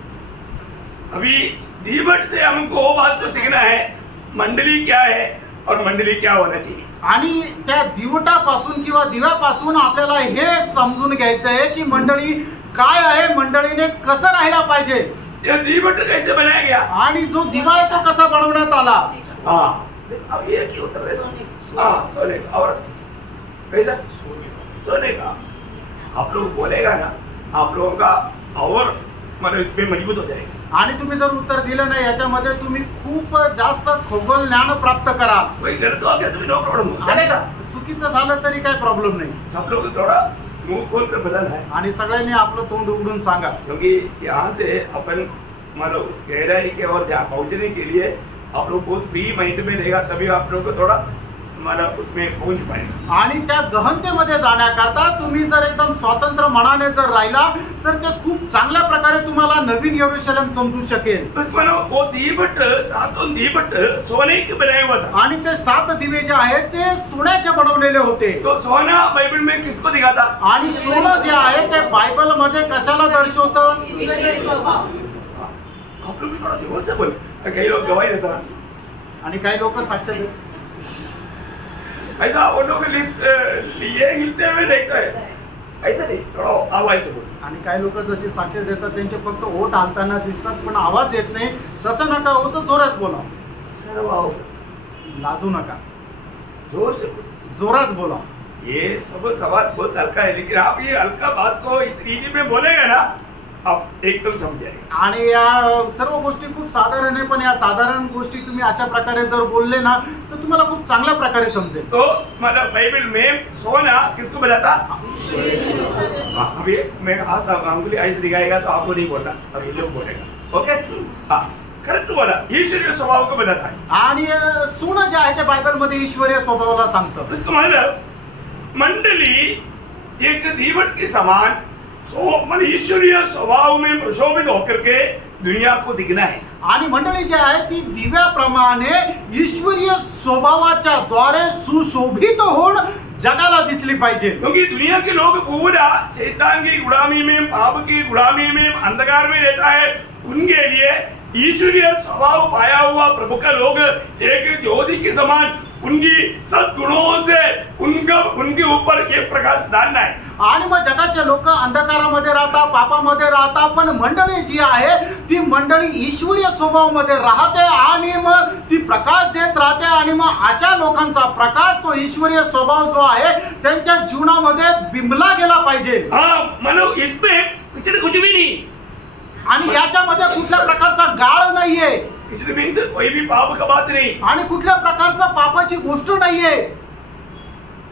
अभी दीवट से हमको वो बात को सीखना है मंडली क्या है और मंडली क्या होना चाहिए। आणि त्या दिवटापासून किंवा दिव्यापासून आपल्याला हे समजून घ्यायचं आहे की मंडळी काय आहे, मंडळीने कसं राहायला पाहिजे। ये दीवट कैसे बनाया गया? आणि जो दिवा आहे तो कसा बनवण्यात आला। हाँ, अब ये क्यों उत्तर है? हाँ, सोने का। और कैसा? सोने का। आप लोग बोलेगा ना, आप लोगों का और मतलब इसमें मजबूत हो जाएगा। आणि तुम्ही जर उत्तर दिलं नाही याच्यामध्ये तुम्ही खूप जास्त खगोल ज्ञान प्राप्त कराल। कोई गलत हो गया तो भी नो प्रॉब्लम, चलेगा। चुकीचं झालं तरी काही प्रॉब्लेम नाही। सब लोग थोड़ा मुंह खोल कर बदलना है, आणि सगळ्यांनी आपलं तोंड उघडून सांगा। क्योंकि यहाँ से अपन मतलब उस गहराई के और जहाँ पहुँचने के लिए आप लोग बहुत फ्री माइंड में रहेगा, तभी आप लोग को थोड़ा मतलब उसमें पहुँच पाएगा। आणि त्या गहनतेमध्ये जाण्याकरता तुम्ही जर एकदम स्वतंत्र मनाने जर राहिला तर ते खूप चांगल्या प्रकारे तुम्हाला नवीन यरूशलेम समजू शकेल। तो वो दीवट 7 दीवट सोने के बनाया हुआ था। आणि ते 7 दिवे जे आहेत ते सोन्याचे बनवलेले होते। तो सोना बाइबल में किसको दिखाता? आणि सोनं जे आहे ते बायबल मध्ये कशाला दर्शवतं? ईश्वरी स्वभाव। आप लोग भी थोड़ा जोर से बोले, कई लोग गवाही देता है। आणि काही लोक साक्ष देतात। ऐसा वो लोग लिस्ट लिए हिलते हुए देखता है, ऐसा नहीं, थोड़ा आवाज से बोलो। आणि काही लोक जशी साक्ष देतात त्यांचे फक्त ओठ हालताना दिसतात पण आवाज येत नाही। तसं नका हो, तो जोरात बोला, शर्म आओ, लाजू नका, जोर से बोलो, जोरात बोला। ये सब सवाल बहुत हल्का है, लेकिन आप ये हल्का बात को इस रीति में बोलेगा ना, आप एकदम समझ जाएंगे। आणि या सर्व गोष्टी खूप साधारण आहे, पण या साधारण गोष्टी तुम्ही अशा प्रकारे जर बोलले ना तर तुम्हाला खूप चांगल्या प्रकारे समजेल। तो मतलब बाइबल में सोना किसको बताता? अभी मैं हाथ अंगुली ऐसे दिखाएगा तो आपको नहीं बोलना, अभी लोग बोलेगा। ओके, हाँ करेक्ट बोला, ईश्वरीय स्वभाव को बताता है। आणि सोनं जे आहे ते बायबल मध्ये ईश्वरीय स्वभावाला सांगतं। इसका मतलब मंडली एक दीवट के समान मन ईश्वरीय स्वभाव में प्रशोभित होकर के दुनिया को दिखना है। आणि मंडळी जी आहे ती दिव्याप्रमाणे ईश्वरीय स्वभावाच्या द्वारे सुशोभित होऊन जगाला दिसली पाहिजे। क्योंकि दुनिया के लोग पूरा शैतान की गुलामी में, पाप की गुलामी में, अंधकार में रहता है। उनके लिए ईश्वरीय स्वभाव पाया हुआ प्रभु का लोग एक ज्योति के समान उनकी सद्गुणों से उनके ऊपर एक प्रकाश डालना है। आणि मग जगाचे लोक अंधकारामध्ये राहतात, पापामध्ये राहतात, पण मंडळी जी आहे ती मंडळी ईश्वरीय स्वभावामध्ये राहते आणि मग ती प्रकाश देत राहते आणि मग अशा लोकांचा प्रकाश तो ईश्वरीय स्वभाव जो आहे त्यांच्या जीवनामध्ये बिंबला गेला पाहिजे। हाँ, मानो इसमें पिछले कुछ भी नहीं, आणि याच्यामध्ये कुठल्या प्रकारचा गाळ नाहीये, पिछले मीन्स कोई भी पाप का बात नहीं, आणि कुठल्या प्रकारचा पापाची गोष्ट नाहीये,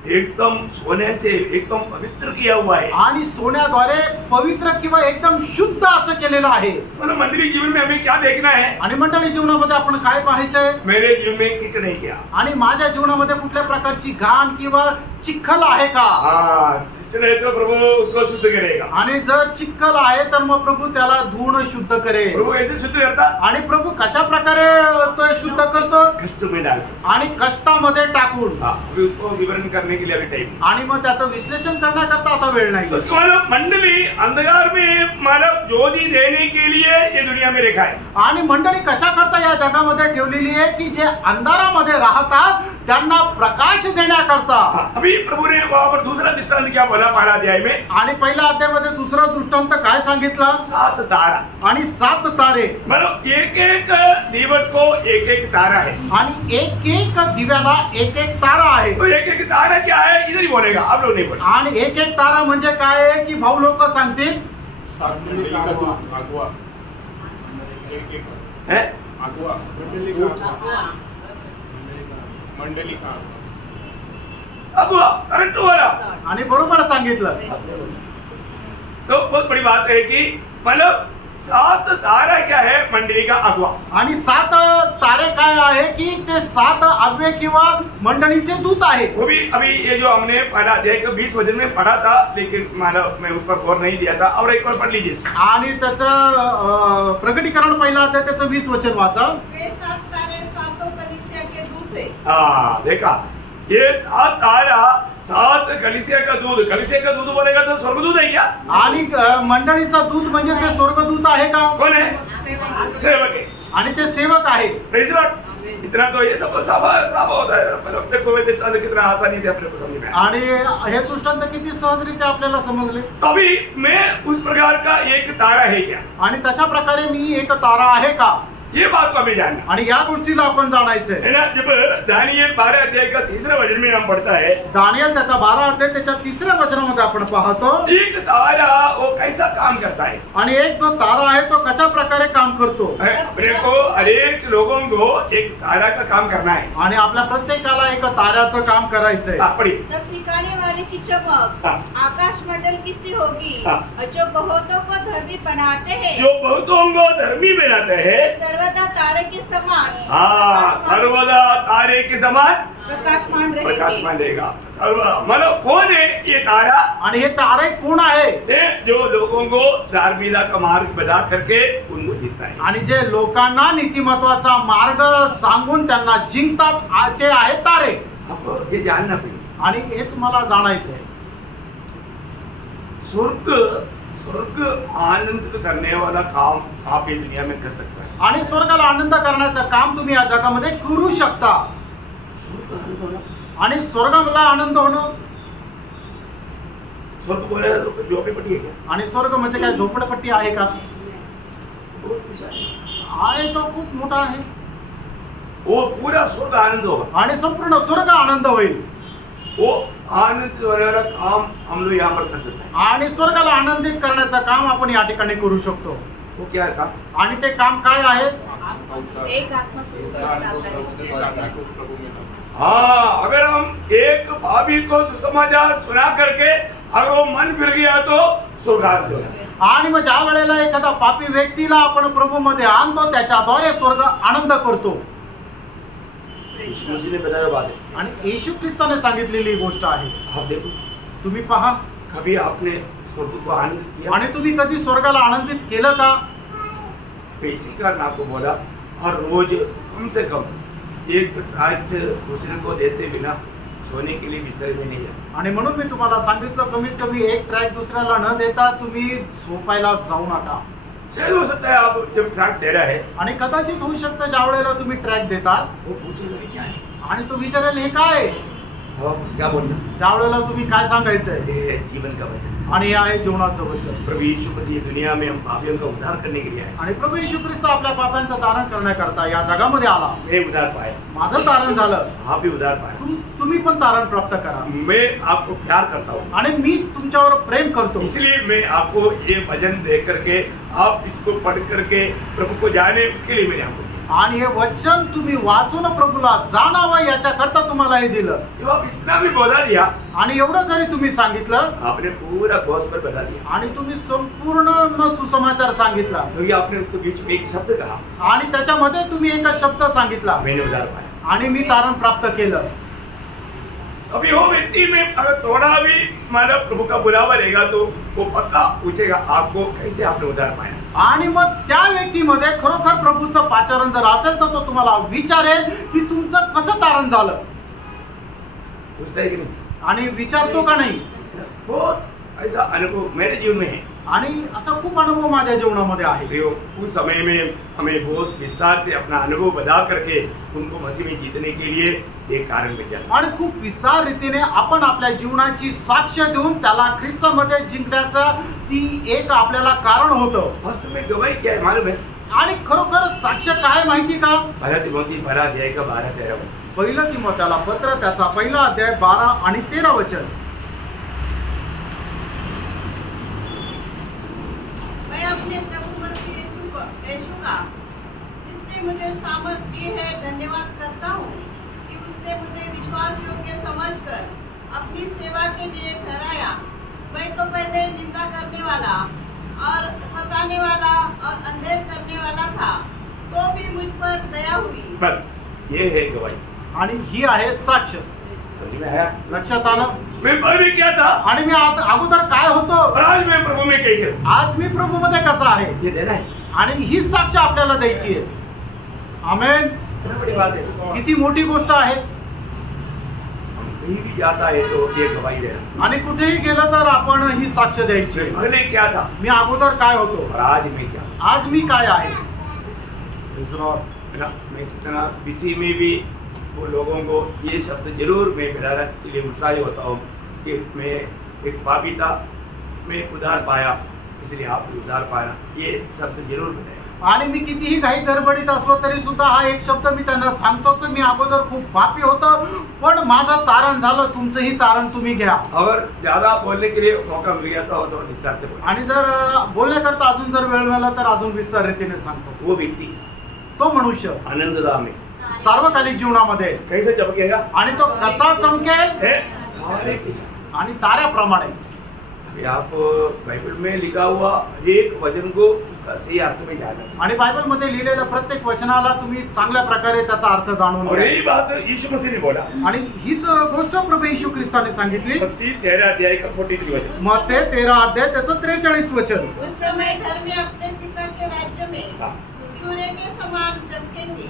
एकदम सोने से एकदम पवित्र किया हुआ है आणि सोन्याद्वारे पवित्र किंवा एकदम शुद्ध असं केलेलं आहे। मतलब मंदिरी जीवन में हमें क्या देखना है? आणि मंडळी जीवनामध्ये आपण काय पाहायचंय? मेरे जीवन में कीचड़ है क्या? आणि माझ्या जीवनामध्ये कुठल्या प्रकारची घाण किंवा चिखल आहे का? हाँ, कीचड़ है तो प्रभु उसको शुद्ध करेगा। आणि जर चिखल आहे तर मग प्रभू त्याला धुवून शुद्ध करेल। प्रभु कैसे शुद्ध करता? आणि प्रभू कशा प्रकारे तो शुद्ध करतो? कष्ट में डाल, आणि कष्टामध्ये टाकून। हाँ, अभी उसको विवरण करने के लिए अभी टाइम। आणि मग त्याचं विश्लेषण करण्याकरता आता वेळ नाही। तो इसका मतलब मंडली अंधकार में मानव ज्योति देने के लिए ये दुनिया में रेखा है। आणि मंडळी कशा करता या जगामध्ये ठेवलेली आहे की जे अंधारामध्ये राहतात त्यांना प्रकाश देण्याकरता। हाँ, अभी प्रभु ने वहां पर दूसरा दृष्टांत क्या बोला पहला अध्याय में? आणि पहिल्या अध्यायामध्ये दुसरा दृष्टांत काय सांगितला? 7 तारा, आणि 7 तारे। मतलब एक एक दीवट को एक एक तारा है, आणि एक एक दिव्याला एक एक तारा आहे। तो एक एक तारा क्या है इधर ही बोलेगा, आप लोग नहीं बोले। आणि एक एक तारा म्हणजे काय आहे की भाऊ लोक सांगतील हैं? अगुआ, करेक्ट बोला। आणि बरोबर सांगितलं। तो बहुत बड़ी बात है कि मतलब 7 तारा क्या है? मंडली का अगुआ। आणि 7 तारे काय आहे की ते 7 अव्वे किंवा मंडळीचे दूत आहे। वो भी अभी ये जो हमने पढ़ा अध्याय के 20 वचन में पढ़ा था, लेकिन मानव मैं उस पर गौर नहीं दिया था, और एक बार पढ़ लीजिए। आणि त्याचं प्रकटीकरण पहिला अध्याय त्याचं 20 वचन वाचा। वे 7 तारे सातों कलीसिया के दूत हैं। हाँ, देखा, ये 7 तारा 7 कलीसिया का दूध बोलेगा तो स्वर्गदूत है क्या? आणि मंडळीचा दूत म्हणजे ते स्वर्गदूत आहे का? कौन है? सेवक है, आणि ते सेवक आहे। Praise Lord. इतना तो ये सब साफ होता है, मतलब देखो ये दृष्टांत कितना आसानी से अपने को समझ में आया। आणि हे दृष्टांत किती सहजरित्या आपल्याला समजले। तो अभी मैं उस प्रकार का एक तारा है क्या? आणि तशा प्रकारे मी एक तारा आहे का? ये बात को हमें जानना आणि या गोष्टीला आपण जाणायचंय है ना। जब दानिएल 12 अध्याय का 3रा वचन में हम पढ़ता है, दानिएल त्याचा 12 अध्याय त्याच्या 3ऱ्या वचनामध्ये आपण पाहतो एक तारा वो कैसा काम करता है। आणि एक जो तारा आहे तो कशा प्रकारे काम करतो। अपने को अनेक लोगों को एक तारा का काम करना है, आणि आपल्या प्रत्येकाला एक ताऱ्याचं काम करायचंय। पढ़िए। तब सिखाने वाले की चमक हाँ। आकाश मंडल की सी होगी, हाँ। और जो बहुतों को धर्मी बनाते हैं जो बहुतों को धर्मी बनाते हैं, सर्वदा तारे के समान हाँ, सर्वदा तारे के समान प्रकाशमान प्रकाशमान रहेंगे। रहेगा। मतलब कौन है ये तारा? आणि हे तारे कोण आहे? जो लोगों को धार्मिकता का मार्ग बता करके उनको जीतता है, आणि जे लोकांना नीतिमत्वाचा मार्ग सांगून त्यांना जिंकतात ते आहे तारे। अब ये जानना पड़ेगा। आणि हे तुम्हाला जाणायचंय। स्वर्ग आनंद करने वाला काम आप ये दुनिया में कर सकते हैं, आणि स्वर्गाला आनंद करण्याचं काम तुम्ही या जगामध्ये करू शकता। आणि स्वर्गाला आनंद होणं, स्वर्ग बोले झोपड़ीपट्टी है क्या? आणि स्वर्ग म्हणजे काय झोपडपट्टी आहे का? बहुत विशाल है। आहे तो खूप मोठा आहे। वो पूरा स्वर्ग आनंद होगा, आणि संपूर्ण स्वर्ग आनंद होईल। वो आनंद होने वाला काम हम लोग यहाँ पर कर सकते हैं। आणि स्वर्गाला आनंदित करण्याचं काम आपण या ठिकाणी करू शकतो. वो क्या है काम? आणि ते काम काय आहे? एक आत्मा हाँ, अगर हम एक भाभी को सुसमाचार सुना करके अगर वो मन फिर गया तो स्वर्गार्थ हो गया। आणि मग ज्या वेळेला एखादा पापी व्यक्तीला आपण प्रभू मध्ये आणतो त्याच्याद्वारे स्वर्ग आनंद करतो. यीशु मसीह ने बताया बात है। आणि येशू ख्रिस्ताने सांगितलेली गोष्ट आहे. आप देखो, तुम्ही पहा, कभी आपने स्वर्ग को आनंदित किया? आणि तुम्ही कधी स्वर्गाला आनंदित केलं का? इसी कारण आपको बोला हर रोज कम से कम एक रात दूसरे को देते बिना सोने के लिए बिस्तर में नहीं जाए. आणि म्हणून मी तुम्हाला सांगितलं कमीत कमी एक ट्रॅक दुसऱ्याला न देता तुम्ही झोपायला जाऊ नका. शायद हो सकता है आप जब ट्रैक दे रहा है आणि कदाचित होऊ शकतं ज्या वेळेला तुम्ही ट्रॅक देता वो पूछेगा ये क्या है, आणि तो विचारेल हे काय, हम क्या बोलना, त्या वेळेला तुम्ही काय सांगायचंय? ये है जीवन का वचन। आणि हे आहे जीवनाचं वचन। प्रभु यीशु मसीह दुनिया में हम पापियों का उद्धार करने के लिए आए। आणि प्रभू येशू ख्रिस्त आपल्या पापांचं तारण करण्याकरता या जगामध्ये आला। मैं उद्धार पाए, माझं तारण झालं, आप भी उद्धार पाए। तुम्ही पण तारण प्राप्त करा। मैं आपको प्यार करता हूँ आणि मी तुमच्यावर प्रेम करतो, इसलिए मैं आपको ये वचन दे करके आप इसको पढ़ करके प्रभु को जाने, उसके लिए मैंने आपको आणि हे वचन तुम्ही वाचून प्रभूला जाणावं याच्याकरता तुम्हाला हे दिलं। जब आप इतना भी बोला दिया, आणि एवढं जरी तुम्ही सांगितलं, आपने पूरा गॉस्पेल बता दिया आणि तुम्ही संपूर्ण सुसमाचार सांगितला, क्योंकि आपने उसके बीच में एक शब्द कहा, आणि त्याच्यामध्ये तुम्ही एक शब्द सांगितला, मैंने उद्धार पाया। आणि मी तारण प्राप्त केलं। अभी वो व्यक्ति में अगर थोड़ा भी हमारा प्रभु का बुलावा रहेगा तो वो पक्का पूछेगा आपको कैसे आपने उद्धार पाया। आणि मग त्या व्यक्तीमध्ये खरोखर प्रभूचं पाचारण जर असेल तर तो तुम्हाला विचारेल की तुमचं कसं तारण झालं। पूछता है कि नहीं? आणि विचारतो का नाही? बहुत ऐसा अनुभव मेरे जीवन में है। आणि असा खूप अनुभव माझ्या जीवनामध्ये आहे। प्रियो, उस समय में हमें बहुत विस्तार से अपना अनुभव बता करके उनको मसीह में जीतने के लिए एक कारण बन जाता है। आणि खूप विस्तार रीतीने आपण आपल्या जीवनाची साक्ष देऊन त्याला ख्रिस्तामध्ये जिंकण्याचं ती एक आपल्याला कारण होतं। वास्तव में गवाही क्या है मालूम है? आणि खरोखर साक्ष काय माहिती का? भला तिमोथी 12 अध्याय का 12-13 वचन। पहिलं तिमोथेला पत्र त्याचा पहिला अध्याय 12 आणि 13 वचन। मैं अपने प्रभु मसीह यीशु का जिसने मुझे सामर्थ दी है धन्यवाद करता हूँ कि उसने मुझे विश्वास योग्य समझकर अपनी सेवा के लिए ठहराया। मैं तो पहले निंदा करने वाला और सताने वाला और अंधेर करने वाला था, तो भी मुझ पर दया हुई। बस ये है गवाही। आणि ही आहे साक्ष। समझ में आया? लक्षात आलं? मैं पहले क्या था आणि मी अगोदर काय होतो, और आज मैं प्रभु में कैसे हूँ, आज मी प्रभू मध्ये कसा आहे, ये देना है। आणि ही साक्ष आपल्याला द्यायची आहे। आमेन। कितना बड़ी बात है। किती मोठी गोष्ट आहे। हम कहीं भी जाता है तो ये गवाही देना। आणि कुठेही गेलं तर आपण ही साक्ष द्यायची। मैं पहले क्या था मी अगोदर काय होतो, और आज मैं क्या, आज मी काय आहे। मैं कितना किसी में भी वो लोगों को ये शब्द जरूर मैं बताने के लिए उत्साही होता हूँ कि मैं एक पापी था, मैं उद्धार पाया, इसलिए आप भी उद्धार पाया, ये शब्द जरूर बताया। आणि मी कितीही काही गडबडीत असलो तरी सुद्धा हा एक शब्द मी त्यांना सांगतो की मी अगोदर खूप पापी होतो, पण माझं तारण झालं, तुमचंही तारण तुम्ही घ्या। और ज्यादा बोलने के लिए मौका मिल गया तो विस्तार से बोला। आणि जर बोलण्याकरता अजून जर वेळ मिळाला तर अजून विस्तार रीतीने सांगतो। वो व्यक्ति तो मनुष्य आनंददा में सार्वकालिक जीवनामध्ये कैसे चमकेगा? आणि तो कसा चमकेल, है तारे के साथ। आणि ताऱ्याप्रमाणे। अभी आप बाइबल में लिखा हुआ हर एक वचन को उसका सही अर्थ में जाना। आणि बायबल मध्ये लिहिलेल्या प्रत्येक वचनाला तुम्ही चांगल्या प्रकारे त्याचा अर्थ जाणून और घ्या। यही बात यीशु मसीह ने बोला। आणि हीच गोष्ट प्रभू येशू ख्रिस्ताने सांगितली। मत्ती 13 अध्याय का 43 वचन। मत्ते 13 अध्याय त्याचं 43 वचन। उस समय धर्मी अपने पिता के राज्य में हाँ। सूर्य के समान चमकेंगे।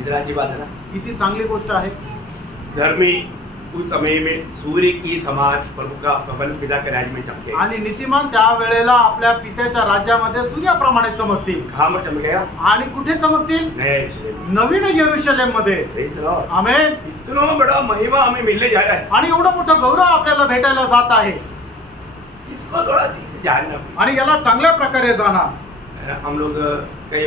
इतनी बात है ना। किती चांगली गोष्ट आहे। धर्मी उस समय में सूर्य की समान प्रभु का प्रबल पिता के राज्य में चमके। आणि नीतिमान त्या वेळेला आपल्या पित्याच्या राज्यामध्ये सूर्याप्रमाणे चमकतील। कहाँ पर चमकेगा? आणि कुठे चमकतील? नया यरूशलेम। नवीन यरूशलेम मध्ये। Praise the lord. आमेन। इतना बड़ा महिमा हमें मिलने जा रहा है, आणि एवढं मोठं गौरव आपल्याला भेटायला जात आहे। इसको थोड़ा ठीक से जानना। आणि याला चांगल्या प्रकारे जाणा। हम लोग कई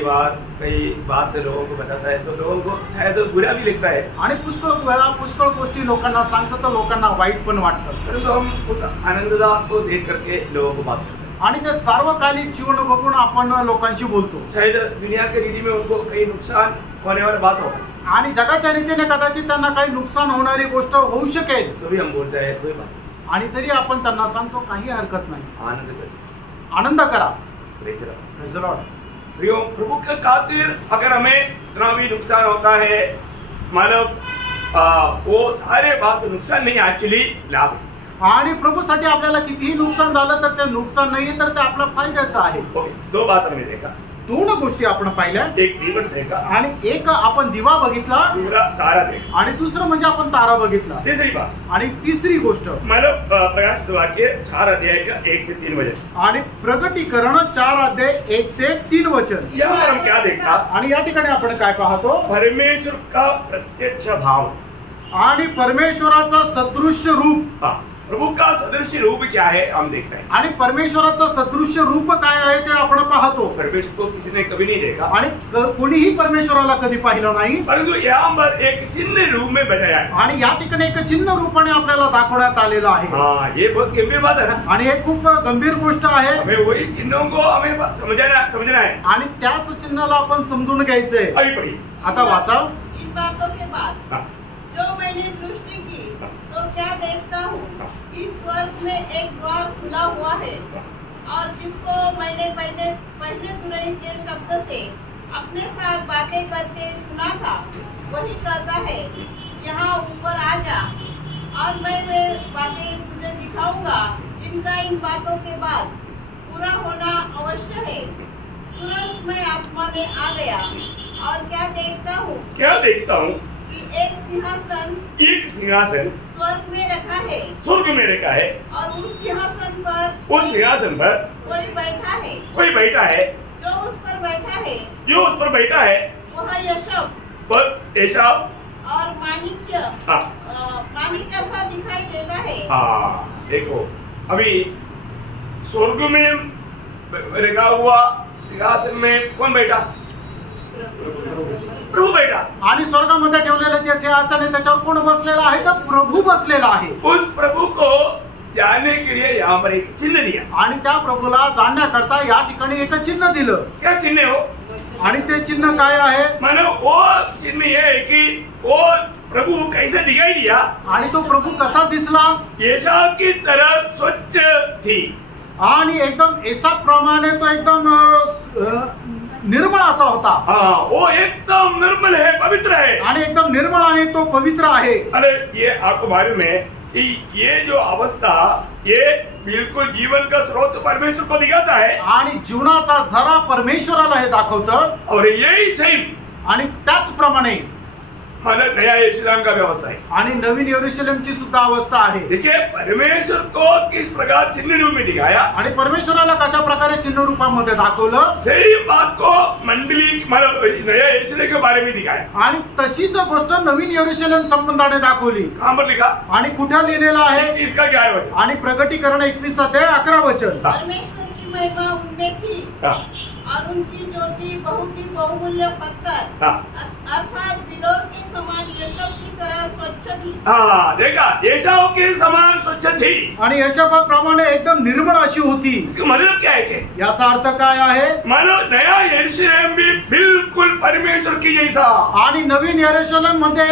बात लोगों को बताता है तो लोगों को शायद बुरा भी लगता है आणि पुष्कळ गोष्टी लोकांना सांगतो तर लोकांना वाईट पण वाटतं, परंतु हम उस आनंददायक को देख करके लोगों को बात करते हैं। आणि ते सार्वकालिक जीवन बघून आपण लोकांशी बोलतो। शायद दुनिया के रीति में उनको कहीं नुकसान होने वाला बात हो आणि जगाच्या रीतीने कदाचित त्यांना काही नुकसान होणारी गोष्ट होऊ शकेल, तो भी हम बोलते हैं कोई बात आणि तरी आपण त्यांना सांगतो काही हरकत नाही, आनंद करें, आनंद करा। Praise the Lord. Praise the Lord। प्रियो, प्रभु के खातिर अगर हमें इतना भी नुकसान होता है, मतलब वो सारे बात नुकसान नहीं, एक्चुअली लाभ है। आणि प्रभूसाठी आपल्याला कितीही नुकसान झालं तर ते नुकसान नाही तर ते आपल्या फायद्याचं आहे। ओके, दो बात हमने देखा, दोन गोष्टी आपण पाहिल्या, एक दीपक देखा आणि एक आपण दिवा बघितला, दूसरा तारा देखा, आणि दुसरं म्हणजे आपण तारा बघितला। तीसरी बात आणि तिसरी गोष्ट मतलब प्रकाशित वाक्य 4 अध्याय का 1 से 3 वचन, आणि प्रगटीकरण 4 अध्याय 1 ते 3 वचन। यहाँ पर हम क्या देखा, आणि या ठिकाणी आपण काय पाहतो, परमेश्वर का प्रत्यक्ष भाव, आणि परमेश्वराचा सदृश्य रूप। हाँ, प्रभु का सदृश रूप क्या है हम देख रहे हैं। आणि परमेश्वराचं सदृश्य रूप काय आहे ते आपण पाहतो। परमेश्वर को किसी ने कभी नहीं देखा, आणि कोणीही परमेश्वराला कधी पाहिलं नाही, परंतु यहाँ पर एक चिन्ह रूप में बताया है। आणि या ठिकाणी एक चिन्ह रूपाने आपल्याला दाखवण्यात आलेलं आहे। हाँ, ये बहुत गंभीर बात है ना, आणि हे खूप गंभीर गोष्ट आहे, हमें वही चिन्हों को हमें समझना है। आणि त्याच चिन्हाला आपण समजून घ्यायचंय। अभी पढ़िए, आता वाचा। इन बातों के बाद हाँ, जो मैंने दृष्टि की तो क्या देखता हूँ कि स्वर्ग में एक द्वार खुला हुआ है, और जिसको मैंने पहले तुरही के शब्द से अपने साथ बातें करते सुना था वही कहता है, यहाँ ऊपर आ जा और मैं वे बातें तुझे दिखाऊंगा जिनका इन बातों के बाद पूरा होना अवश्य है। तुरंत मैं आत्मा में आ गया और क्या देखता हूँ कि एक सिंहासन स्वर्ग में रखा है, और उस सिंहासन पर कोई बैठा है, जो उस पर बैठा है वह यशब और माणिक्य सा दिखाई देता है। देखो, अभी स्वर्ग में रखा हुआ सिंहासन में कौन बैठा, प्रभु बैठा, आणि स्वर्गामध्ये ठेवलेलं जे सिंहासन आहे त्याच्यावर कोण बसलेला आहे तर प्रभू बसलेला आहे। उस प्रभु को जानने के लिए यहाँ पर एक चिन्ह दिया, आणि त्या प्रभूला जाणण्याकरता या ठिकाणी एक चिन्ह दिलं। क्या चिन्ह हो, आणि ते चिन्ह काय आहे, मानो वो चिन्ह ये है कि वो प्रभु कैसे दिखाई दिया, आणि तो प्रभु कसा दिसला, एसाव की तरह स्वच्छ थी, आणि एकदम एसाव प्रमाणे तो एकदम निर्मळ असा होता। हाँ, वो एकदम निर्मल है, पवित्र है, आणि एकदम निर्मळ आणि तो पवित्र आहे। अरे ये आपको मालूम है कि ये जो अवस्था ये बिल्कुल जीवन का स्रोत परमेश्वर को दिखाता है, आणि जीवनाचा झरा परमेश्वराला हे दाखवतं, और यही सेम आणि त्याचप्रमाणे मतलब नया यरूशलेम का व्यवस्था है। आणि नवीन यरूशलेमची सुद्धा अवस्था आहे। देखिए, परमेश्वर को किस प्रकार चिन्ह रूप में दिखाया, आणि परमेश्वराला कशा प्रकारे चिन्ह रूपामध्ये दाखवलं, सही बात को मंडली मतलब नया यरूशलेम के बारे में दिखाया, आणि तशीच गोष्ट नवीन यरूशलेम संबंधाने दाखवली। कहाँ पर लिखा, आणि कुठे लिहिलेलं आहे, इसका क्या है, आणि प्रगटीकरण 21 अध्याय 11 वचन। परमेश्वर की महिमा उनमें थी, और उनकी ज्योति बहुत ही बहुमूल्य पत्थर अर्थात बिलोर के समान यशब की तरह स्वच्छ थी। हाँ, देखा, यशाव के समान स्वच्छ थी, आणि यशबाप्रमाणे एकदम निर्मळ अशी होती। इसका मतलब क्या है कि याचा अर्थ काय आहे, मानो नया यरूशलेम भी बिल्कुल परमेश्वर की जैसा, आणि नवीन यरूशलेम मध्ये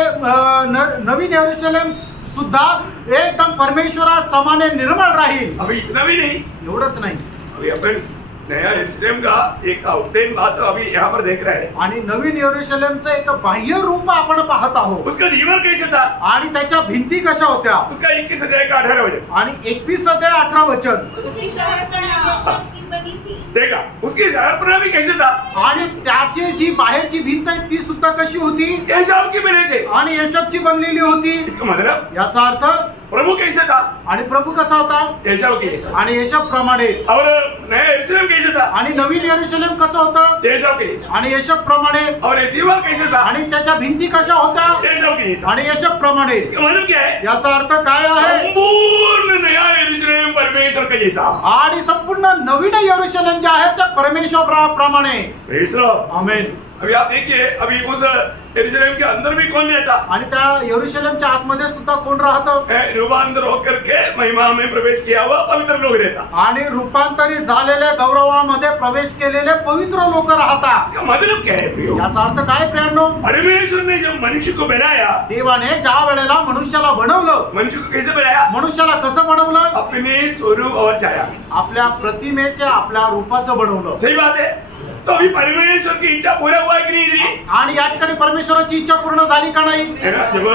नवीन यरूशलेम सुद्धा एकदम परमेश्वरा समाने निर्मळ राहील। अभी इतना भी नहीं, एवढंच नाही, अभी अपन नया यरूशलेम का एक आउटलाइन बात अभी यहाँ पर देख रहे हैं, आणि नवीन यरूशलेमचं एक बाह्य रूप आपण पाहत आहोत। उसका जीवन कैसे था, आणि त्याच्या भिंती कशा होत्या, उसका 21 अध्याय का 18 वचन, आणि 21 अध्याय 18 वचन। उसकी शहरपनाह यशब की बनी थी, देखा, उसकी शहरपनाह भी कैसे था, आणि त्याची जी बाहेरची भिंत आहे ती सुद्धा कशी होती, यशाव की बने थे, आणि यशबची बनलेली होती। इसका मतलब याचा अर्थ प्रभु कैसे था, आणि प्रभू कसा होता, यशाव की जैसा, आणि यशब प्रमाणे। और नया यरूशलेम कैसे था, आणि नवीन यरूशलेम कसं होतं, यशाव के जैसा, आणि यशब प्रमाणे। और ये दीवार कैसे था, आणि त्याच्या भिंती कशा होत्या, यशाव के जैसा। आणि यशब प्रमाणे। इसका मतलब क्या है, याचा अर्थ काय आहे, संपूर्ण नया यरूशलेम परमेश्वर परमेश्वर का जैसा। आणि संपूर्ण नवीन यरूशलेम जे आहे ते परमेश्वराप्रमाणे। प्रेज लॉर्ड, आमेन। अभी आप देखिए, अभी उस यरूशलेम के अंदर भी कौन रहता? आणि त्या यरूशलेमच्या आतमध्ये सुद्धा कोण राहतं? रूपांतर होकर के महिमा में प्रवेश किया हुआ पवित्र लोग रहता। आणि रूपांतरित झालेले गौरवामध्ये प्रवेश केलेले पवित्र लोक राहतात। मतलब क्या है प्रियो? याचा अर्थ काय प्रियांनो? परमेश्वर ने जब मनुष्य को बनाया, देवाने ज्या वेळेला मनुष्याला बनवलं, मनुष्य को कैसे बनाया? मनुष्याला कसं बनवलं? अपने स्वरूप और छाया में, आपल्या प्रतिमेच्या आपल्या रूपाचं बनवलं। सही बात है। तो अभी परमेश्वर की इच्छा पूरा हुआ कि नहीं जी? आणि या ठिकाणी परमेश्वराची इच्छा पूर्ण झाली का नाही? जब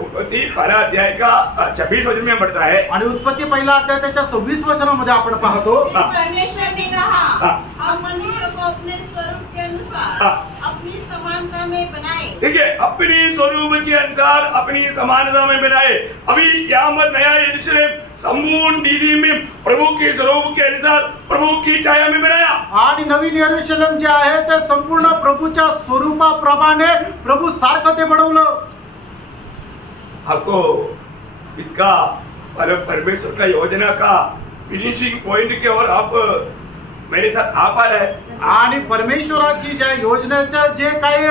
उत्पत्ति पहला अध्याय का 26 वचन में पढ़ता है, आणि उत्पत्ती पहिला अध्याय त्याच्या 26 वचनामध्ये आपण पाहतो, परमेश्वर ने कहा, हाँ। हम मनुष्य को अपने स्वरूप के अनुसार हाँ। अपनी समानता में बनाए। देखिए, अपनी स्वरूप के अनुसार अपनी समानता में बनाए। अभी यहाँ पर नया यरूशलेम संपूर्ण नीति में प्रभु के स्वरूप के अनुसार प्रभु की छाया में बनाया। आणि नवीन यरूशलेम जे आहे ते संपूर्ण प्रभूच्या स्वरूपाप्रमाणे प्रभू सारखं ते बनवलं। आपको इसका परमेश्वर का योजना का फिनिशिंग पॉइंट के और आप मेरे साथ आ पा रहे हैं। आणि परमेश्वराची ज्या योजनेचं जे काही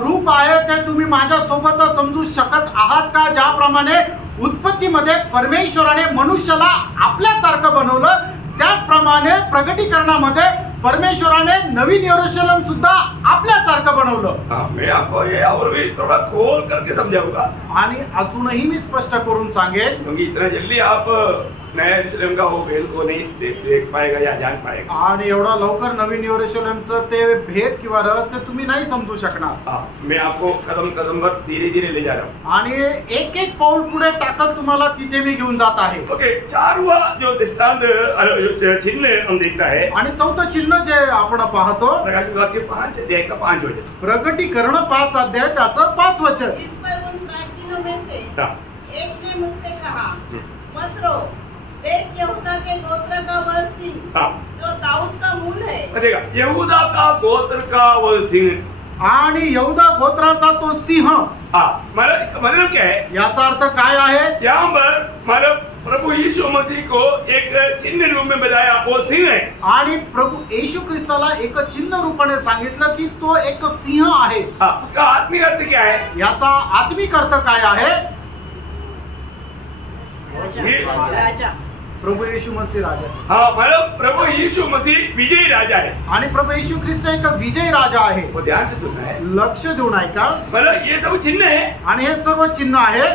रूप आहे ते तुम्ही माझ्या सोबत समजू शकत आहात का? ज्याप्रमाणे उत्पत्तीमध्ये परमेश्वराने मनुष्याला आपल्यासारखं बनवलं, त्याचप्रमाणे प्रगटीकरणामध्ये परमेश्वराने नवीन यरूशलेम सुद्धा आपल्यासारखं बनवलं। मैं आपको ये और भी थोड़ा खोल करके समझाऊंगा, आणि अजूनही मी स्पष्ट करून सांगेन, क्योंकि इतना जल्दी आप नया यरूशलेम का वो भेद को नहीं देख पाएगा या जान पाएगा। आणि एवढा लवकर नवीन यरूशलेमचं ते भेद किंवा रहस्य तुम्ही नाही समजू शकणार। मैं आपको कदम कदम पर धीरे धीरे ले जा रहा हूँ, आणि एक एक पाऊल पुढे टाकत तुम्हाला तिथे मी घेऊन जात आहे। ओके। 4वां जो दृष्टांत चिन्ह हम देखता है, आणि चौथं चिन्ह जे आपण पाहतो, प्रकाशित वाक्य 5 अध्याय का 5 वचन, प्रगटीकरण 5 अध्याय त्याचं 5 वचन। इस पर उन प्राचीनों में से हाँ। एक ने मुझसे कहा, मत रो, देख यहूदा के गोत्र का वह सिंह हाँ। जो दाऊद का मूल है। देखा, यहूदा का गोत्र का वह सिंह, आणि यहूदा गोत्राचा तो सिंह। मतलब इसका मतलब क्या है? याचा अर्थ काय आहे? यहाँ पर मतलब प्रभु यीशु मसीह को एक चिन्ह रूप में बताया, वो सिंह है। आणि प्रभु येशू ख्रिस्ताला एक चिन्ह रूपाने सांगितलं की तो एक सिंह आहे। उसका आत्मिक अर्थ क्या है? याचा आत्मिक अर्थ काय आहे? राजा। प्रभु येशू मसीह राजा। हाँ, मतलब प्रभु यीशु मसीह विजयी राजा है। आणि प्रभु येशू ख्रिस्त एक विजयी राजा आहे। वो ध्यान से सुनना है, लक्ष देऊन ऐका। मतलब ये सब चिन्ह है। आणि हे सर्व चिन्ह आहे।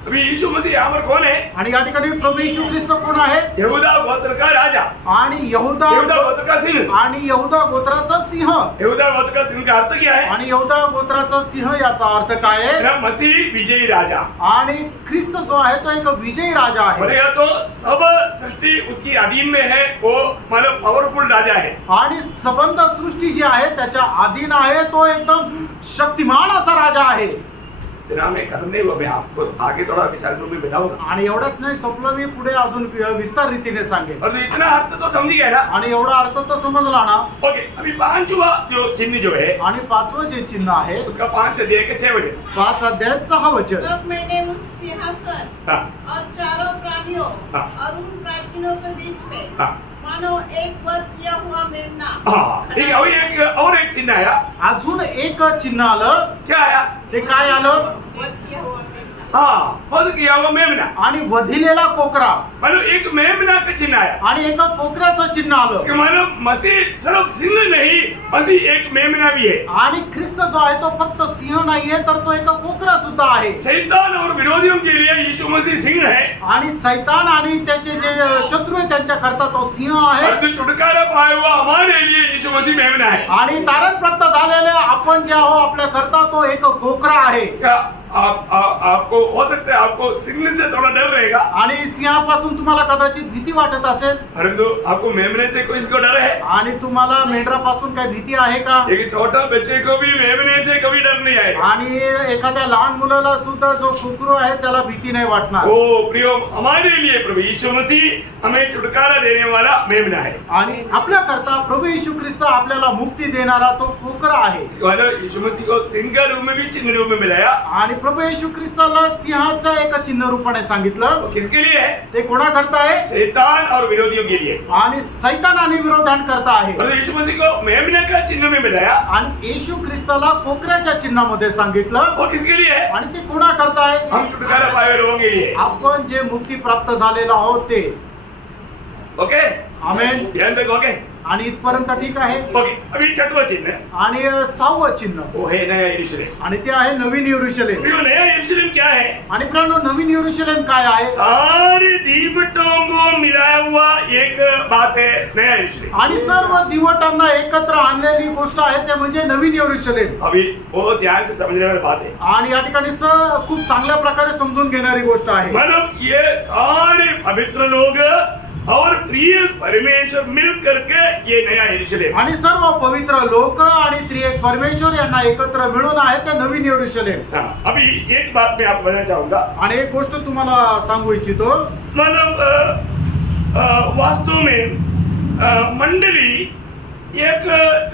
अभी यीशु मसीह यहाँ पर कौन है? आणि या ठिकाणी प्रभु येशू ख्रिस्त कोण आहे? यहूदा गोत्र का राजा, आणि यहूदा गोत्र का सिंह। आणि यहूदा गोत्राचा सिंह। यहूदा गोत्र का सिंह का अर्थ क्या है? आणि यहूदा गोत्राचा सिंह याचा अर्थ काय आहे? मसीह विजयी राजा। आणि ख्रिस्त जो आहे तो एक विजयी राजा आहे। बोलेगा तो सब सृष्टि उसकी अधीन में है, वो मतलब पावरफुल राजा है। आणि संबंध सृष्टी जी आहे त्याच्या अधीन आहे, तो एकदम शक्तिमान असा राजा आहे। इतना मैं खत्म नहीं हुआ, मैं आपको आगे थोड़ा विस्तार रूप में बताऊंगा। आणि एवढंच नाही संपलं, मी पुढे अजून विस्तार रीतीने सांगेन। और इतना अर्थ तो समझ गया ना? आणि एवढा अर्थ तो समजला ना? ओके। अभी 5वां जो चिन्ह जो है, आणि 5वं जे चिन्ह आहे उसका 5 अध्याय के 6 वचन। 5 अध्याय 6 वचन। तब मैंने उस सिंहासन हाँ। और चारों प्राणियों हाँ। और उन प्राचीनों के बीच में हाँ। मानो एक वध किया हुआ मेमना। ठीक है, और एक चिन्ह आया। अजून एक चिन्ह आलं। क्या आया? ते काय आलं? वध किया हुआ मेमना। हाँ, वध किया हुआ मेमना। आणि वधिलेला कोकरा। मतलब एक मेमना का चिन्ह आया। आणि एका कोकराचं चिन्ह आलं। कि मतलब मसीह सिर्फ सिंह नहीं, मसीह एक मेमना भी है। आणि ख्रिस्त जो आहे तो फक्त सिंह नाहीये, तर तो एक कोकरा सुद्धा आहे। शैतान और विरोधियों के लिए यीशु मसीह सिंह है। आणि शैतान आणि त्याचे जे शत्रू आहे त्यांच्या करता तो सिंह आहे। और जो छुटकारा पाया हुआ हमारे लिए यीशु मसीह मेमना है। आणि तारण प्राप्त झालेले आपण जे आहो आपल्या करता तो एक कोकरा आहे। क्या आपको हो सकता है आपको सिंह से थोड़ा डर रहेगा, आणि सिंहापासून तुम्हाला कदाचित भीती वाटत असेल, परंतु आपको मेमने से कोई इसको डर है? आणि तुम्हाला मेंढरापासून काही भीती आहे का? एक छोटा बच्चे को भी मेमने से कभी डर नहीं आएगा। आणि एखाद्या लहान मुलाला सुद्धा जो कुकरू आहे त्याला भीती नाही वाटणार। ओ प्रियो, हमारे लिए प्रभु यीशु मसीह हमें छुटकारा देने वाला मेमना है। आणि आपल्या करता प्रभु येशू ख्रिस्त आपल्याला मुक्ती देणारा तो कोकरा आहे। यीशु मसीह को सिंह के रूप में भी चिन्ह रूप में मिलाया। आणि प्रभू येशू ख्रिस्ताला सिंहाच्या एका चिन्ह रूपाने सांगितलं. वो किसके लिए है? ते कोणाकरता आहे? शैतान और विरोधियों के लिए. आणि सैतान आणि विरोधान करता आहे. प्रभु यीशु मसीह को मेमने का चिन्ह में मिलाया. आणि येशू ख्रिस्ताला कोकऱ्याच्या चिन्हामध्ये सांगितलं. वो किसके लिए है? आणि ते कोणाकरता आहे? हम छुटकारा पाए लोगों के लिए. आपण जे मुक्ती प्राप्त झालेलो आहोत ते. ओके, आमेन. ध्यान रखो. ओके, आणि इथपर्यंत ठीक आहे. ओके. अभी छठवां चिन्ह आणि 6वं चिन्ह वो है नया यरूशलेम. आणि ते आहे नवीन यरूशलेम. ये नया यरूशलेम क्या है? आणि मित्रांनो नवीन यरूशलेम काय आहे? सारे दीवटों को मिलाया हुआ एक बात है नया यरूशलेम. आणि सर्व दिवटांना एकत्र आणलेली गोष्ट आहे ते म्हणजे नवीन यरूशलेम. अभी बहुत ध्यान से समझने वाली बात है. आणि या ठिकाणी खूप चांगल्या प्रकारे समजून घेणारी गोष्ट आहे. मतलब ये सारे पवित्र लोग और प्रिय परमेश्वर मिल करके ये नया यरूशलेम. आणि सर्व पवित्र लोक आणि त्रिएक परमेश्वर यांना एकत्र मिळून आहे ते नवीन यरूशलेम. हाँ, अभी एक बात मैं आपको बताना चाहूंगा. आणि एक गोष्ट तुम्हाला सांगू इच्छितो. मतलब वास्तव में मंडली एक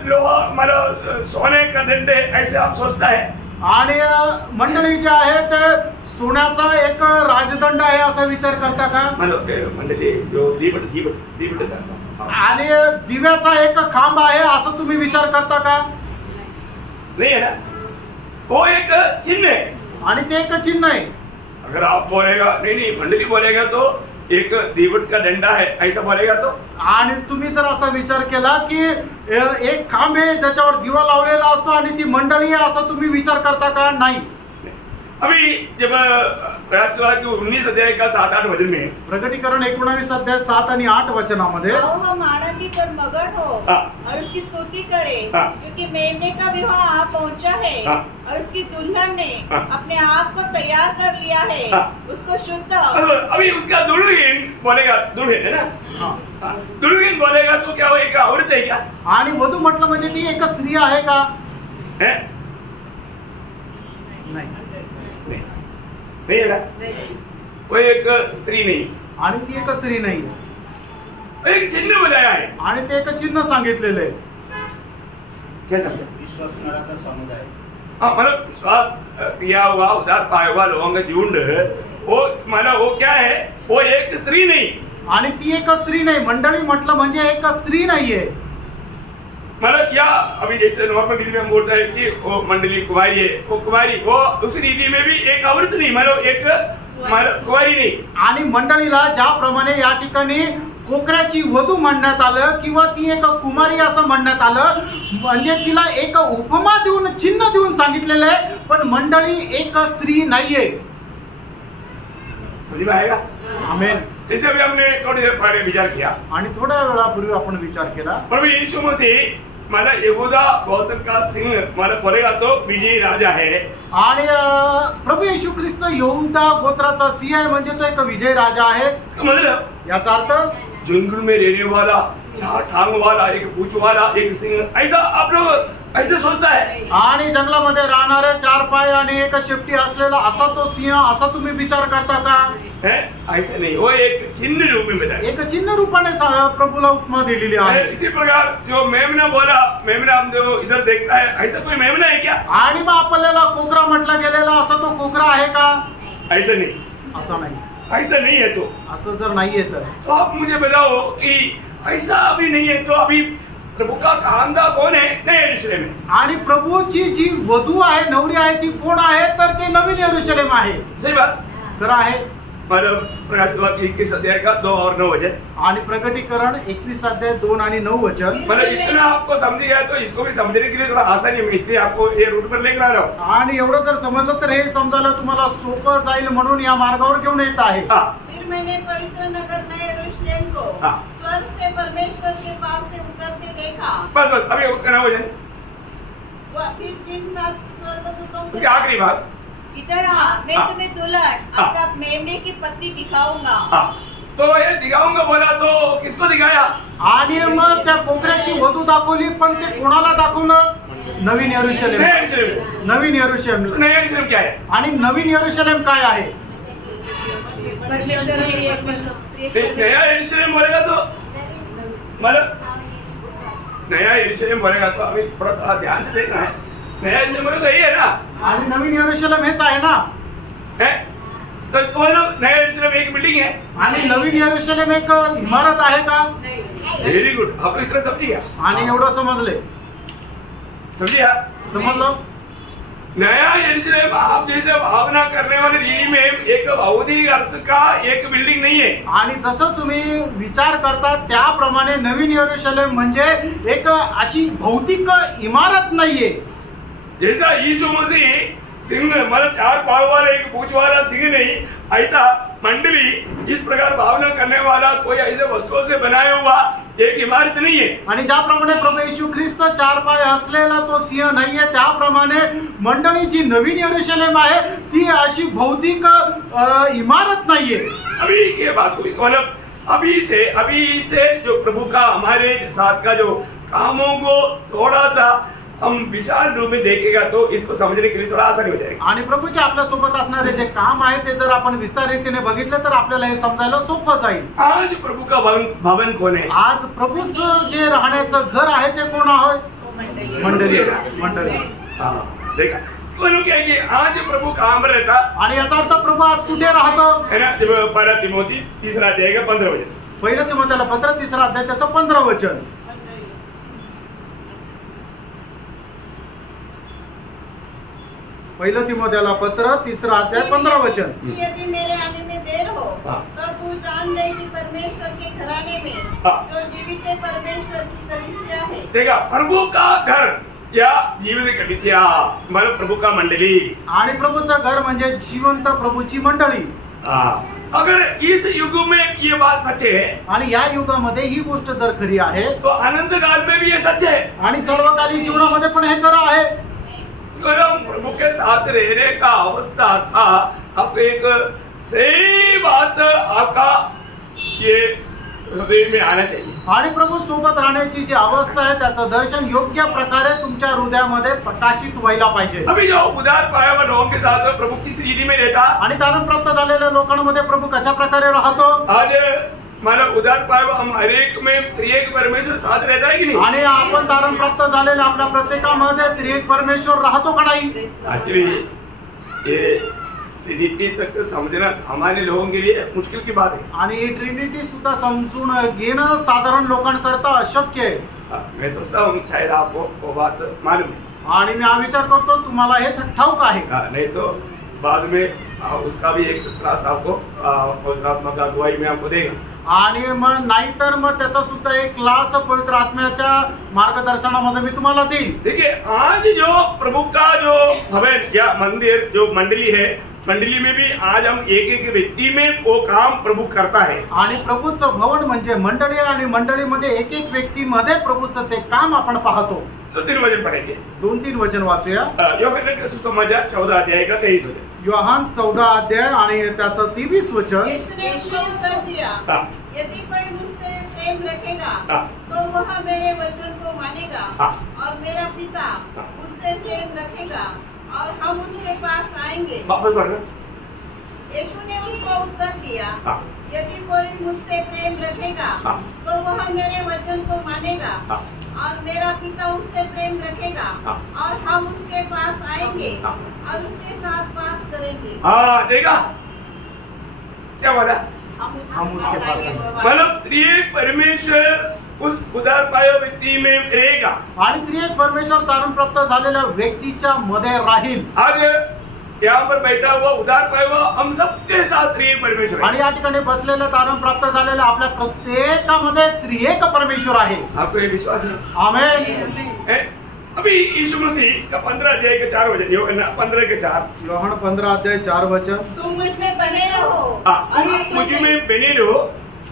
लोहा मतलब सोने का दंड है ऐसे आप सोचता है. आणि मंडळी जे आहे ते सोन्याचा एक राजदंड आहे असा विचार करता का? मतलब मंडली जो दीवट का आणि दिव्याचा एक खांब आहे असं तुम्ही विचार करता का? नहीं है ना, वो एक चिन्ह है. आणि ते एक चिन्ह आहे. अगर आप बोलेगा नहीं मंडली बोलेगा तो एक दीवट का डंडा है ऐसा बोलेगा तो. आणि तुम्ही जर असा विचार केला की एक खांब आहे ज्याच्यावर दिवा लावलेला असतो आणि ती मंडळी आहे असं तुम्ही विचार करता का? नाही. अभी जब प्रकाशित 19 अध्याय का 7-8 वचन में प्रकटीकरण 19 अध्याय 7 आणि 8 वचनामध्ये आओ हम आनंदित और मगन हो हाँ. और उसकी स्तुति करें हाँ. क्योंकि मेमने का विवाह आ पहुंचा है हाँ. और उसकी दुल्हन ने हाँ. अपने आप को तैयार कर लिया है. हाँ. उसको शुद्ध अभी उसका दुल्हन बोलेगा, दुल्हन है ना. हा. हाँ, दुल्हन बोलेगा तो क्या वो एक औरत है क्या? आणि वधू म्हटलं म्हणजे ती एक स्त्री आहे का? है? नाही. नहीं है ना, वो एक स्त्री नहीं. आणि ती एक स्त्री नाही. एक चिन्ह बताया है. आणि ते एक चिन्ह सांगितलेलं आहे. क्या समझा? विश्वासणाराचा समुदाय. हाँ, मतलब विश्वास किया हुआ उधार पाया हुआ लोगों का झुंड वो मतलब वो क्या है? वो एक स्त्री नहीं. आणि ती एक स्त्री नाही. मंडळी म्हटलं म्हणजे एक स्त्री नाहीये. मतलब या अभी जैसे नॉर्मल रीति में हम बोलते हैं कि वो मंडली कुमारी है, वो कुमारी वो उस रीति में भी एक औरत नहीं मतलब एक कुमारी नहीं. आणि मंडळीला ज्याप्रमाणे या ठिकाणी कोकऱ्याची वधू म्हणण्यात आलं किंवा ती एक कुमारी असं म्हणण्यात आलं म्हणजे तिला एक उपमा देऊन चिन्ह देऊन सांगितलेलं आहे. पण मंडळी एक स्त्री नाहीये. समझ में आएगा? आमेन. जैसे अभी हमने थोड़ी देर पहले विचार किया. आणि थोड्या वेळापूर्वी आपण विचार केला. प्रभु यीशु मसीह मतलब यहूदा गोत्र का सिंह मतलब बोलेगा तो विजयी राजा है. आणि प्रभू येशू ख्रिस्त यहूदा गोत्राचा सिंह आहे म्हणजे तो एक विजय राजा आहे. इसका मतलब याचा अर्थ जंगल में रहने वाला, 4 टांग वाला, एक पूंछ वाला, एक सिंह, ऐसा आप लोग ऐसे सोचता है. आणि जंगलामध्ये राहणारे 4 पाय आणि एक शेपटी असलेला असा तो सिंह असा तुम्ही विचार करता का? है ऐसे नहीं, वो एक चिन्ह रूप में बताया. एक चिन्ह रूपाने प्रभूला उपमा दिलेली आहे. इसी प्रकार जो मेमना बोला, मेमना हम जो इधर देखता है ऐसा कोई मेमना है क्या? आणि मग आपल्याला कोकरा म्हटला गेलेला असा तो कोकरा आहे का? ऐसा नहीं, असं नाही. ऐसा नहीं है. तो असं जर नाहीये तो आप मुझे बताओ कि ऐसा अभी नहीं है तो अभी प्रभु का कांदा कौन है? नया यरूशलेम में. आणि प्रभूची जी वधू आहे नवरी आहे ती कोण आहे? तर ते नवीन यरूशलेम आहे. सही बात. खरं आहे. मतलब प्रकाशित 21 अध्याय का 2 और 9 वचन. आणि प्रकटीकरण 21 अध्याय 2 आणि 9 वचन. मतलब इतना आपको समझ गया तो इसको भी समझने के लिए थोड़ा आसानी है, इसलिए आपको ये रूट पर लेकर आ रहा हूँ. आणि एवढं जर समजलं तर हे समजायला तुम्हाला सोपं जाईल म्हणून या मार्गावर घेऊन येत आहे. फिर मैंने पवित्र नगर नए यरूशलेम को हाँ. स्वर्ग से परमेश्वर के पास से उतरते देखा. बस अभी उसका 9 वचन फिर जिन 7 स्वर्गदूतों उसके आखिरी भाग. इधर आ, मैं हाँ. तुम्हें दुल्हन हाँ. अपना मेमने की पत्नी दिखाऊंगा. तो ये दिखाऊंगा बोला तो किसको दिखाया? आणि मग त्या कोकऱ्याची वधू दाखवली पण ते कोणाला दाखवलं? नवीन यरूशलेम. नया यरूशलेम. नवीन यरूशलेम. नया यरूशलेम क्या है? आणि नवीन यरूशलेम काय आहे? नया यरूशलेम बोलेगा तो मतलब नया यरूशलेम बोलेगा तो अभी थोड़ा ध्यान से देखना है. नया यरूशलेम तो यही है ना, आणि नवीन यरूशलेम हेच आहे ना. है तो नया यरूशलेम एक बिल्डिंग है आणि नवीन यरूशलेम एक इमारत आहे का? वेरी गुड, आप इतना समझिए, आणि एवढं समजले, समझिए समजलं. नया यरूशलेम आप जैसे भावना करने वाले रीति में एक भौतिक अर्थ का एक बिल्डिंग नहीं है. आणि जसं तुम्ही विचार करता त्याप्रमाणे नवीन यरूशलेम म्हणजे एक अशी भौतिक इमारत नाहीये. जैसा यीशु मसीह सिंह मतलब 4 पाँव वाला एक पूंछ वाला सिंह नहीं, ऐसा मंडली इस प्रकार भावना करने वाला कोई ऐसे वस्तुओं से बनाया हुआ एक इमारत नहीं है. आणि ज्याप्रमाणे प्रभू येशू ख्रिस्त 4 पाय असलेला तो सिंह नाहीये, त्याप्रमाणे मंडळी जी नवीन यरूशलेम आहे ती अशी भौतिक इमारत नाहीये. अभी ये बात हुई मतलब अभी से जो प्रभु का हमारे साथ का जो कामों को थोड़ा सा हम विशाल रूप में देखेगा तो इसको समझने के लिए थोड़ा आसान हो जाएगा. आणि प्रभूचे आपल्या सोबत असणारे जे काम आहे ते जर आपण विस्तार रीतीने बघितलं तर आपल्याला हे समजायला सोपं जाईल. आज प्रभु का भवन कौन है? आज प्रभूचं जे राहण्याचं घर आहे ते कोण आहे? मंडळी. देखा क्या ये आज प्रभु कहाँ पर रहता आणि याचा अर्थ प्रभू आज कुठे राहतो है ना. जब 1 तिमोथी 3 अध्याय का 15 वचन, 1 तिमोथेला पत्र 3 अध्याय त्याचं 15 वचन. 1 तिमोथेला पत्र 3 अध्याय 15 वचन. यदि मेरे आने में देर हो हाँ। तो तू जान ले कि परमेश्वर के घराने में हाँ। जो जीवित परमेश्वर की कलीसिया है. देखा प्रभु का घर या जीवित कलीसिया मतलब प्रभु का मंडली. आणि प्रभूचं घर म्हणजे जिवंत प्रभूची मंडळी. अगर इस युग में ये बात सच है आणि या युगामध्ये ही गोष्ट जर खरी आहे तो अनंत काल में भी ये सच है. आणि सर्वकालीन जीवनामध्ये पण हे खरं आहे. प्रभु के साथ रहने का अवस्था था. अब एक सही बात आपका ये हृदय में आना चाहिए. आणि प्रभू सोबत राहण्याची जी अवस्था आहे त्याचं दर्शन योग्य प्रकारे तुमच्या हृदयामध्ये प्रकाशित व्हायला पाहिजे. अभी जो उदार पाया हुआ लोगों के साथ प्रभु किस रीति में रहता. आणि तारण प्राप्त झालेल्या लोकांमध्ये प्रभू कशा प्रकारे राहतो. आज मतलब उदार पाया हुआ हम हर एक में त्रिएक परमेश्वर साथ रहता है कि नहीं. आणि आपण तारण प्राप्त झालेल्या आपल्या प्रत्येकामध्ये त्रिएक परमेश्वर राहतो का नाही. एक्चुअली ये ट्रिनिटी तक समझना सामान्य लोगों के लिए मुश्किल की बात है. आणि ट्रिनिटी सुद्धा समजून घेणं साधारण लोकांकरता अशक्य आहे. मैं सोचता हूँ शायद आपको वो बात मालूम है. आणि मी हा विचार करतो तुम्हाला हे ठाऊक आहे. नहीं तो बाद में उसका भी एक क्लास आपको पवित्रात्मा अगुवाई में आपको देगा. आणि मग नाहीतर मग त्याचा सुद्धा एक क्लास पवित्र आत्म्याच्या मार्गदर्शनामध्ये मी तुम्हाला देईन. देखिए आज जो प्रभु का जो भवन या मंदिर जो मंडली है, मंडली में भी आज हम एक एक व्यक्ति में वो काम प्रभु करता है. आणि प्रभूचं भवन म्हणजे मंडळी आणि मंडळीमध्ये एक एक व्यक्तीमध्ये प्रभूचं ते काम आपण पाहतो. 2-3 वचन पढ़ेंगे. 2-3 वचन वाचूया. योहान का सुसमाचार 14 अध्याय का 23 वचन. योहान 14 अध्याय आणि त्याचं 23 वचन. यीशु ने उसको उत्तर दिया, हाँ। यदि कोई मुझसे प्रेम रखेगा हाँ। तो वह मेरे वचन को मानेगा हाँ। और मेरा पिता हाँ। उससे प्रेम रखेगा और हम उसके पास आएंगे. वापस पढ़ना. यीशु ने उसको उत्तर दिया, हाँ। यदि कोई मुझसे प्रेम रखेगा हाँ। तो वह मेरे वचन को मानेगा हाँ। और मेरा पिता उससे प्रेम रखेगा हाँ। और हम उसके पास आएंगे हाँ। और उसके साथ वास करेंगे. हाँ देखा क्या बोला. हम उसके पास आएंगे. मतलब त्रिएक परमेश्वर उस उदार पाया व्यक्ति में रहेगा. आणि त्रिएक परमेश्वर तारण प्राप्त झालेल्या व्यक्तीच्या मध्ये राहील. आज यहाँ पर बैठा हुआ उदार पाया हुआ हम सबके साथ त्रिएक परमेश्वर है. आणि या ठिकाणी बसलेलं तारण प्राप्त झालेल्या आपल्या प्रत्येकामध्ये त्रिएक परमेश्वर आहे. आपको ये विश्वास है? आमेन. अभी यीशु मसीह का 15 अध्याय के 4 वचन, योहान 15 के 4. योहान 15 अध्याय 4 वचन. तुम मुझ में बने रहो तुम मुझ में बने रहो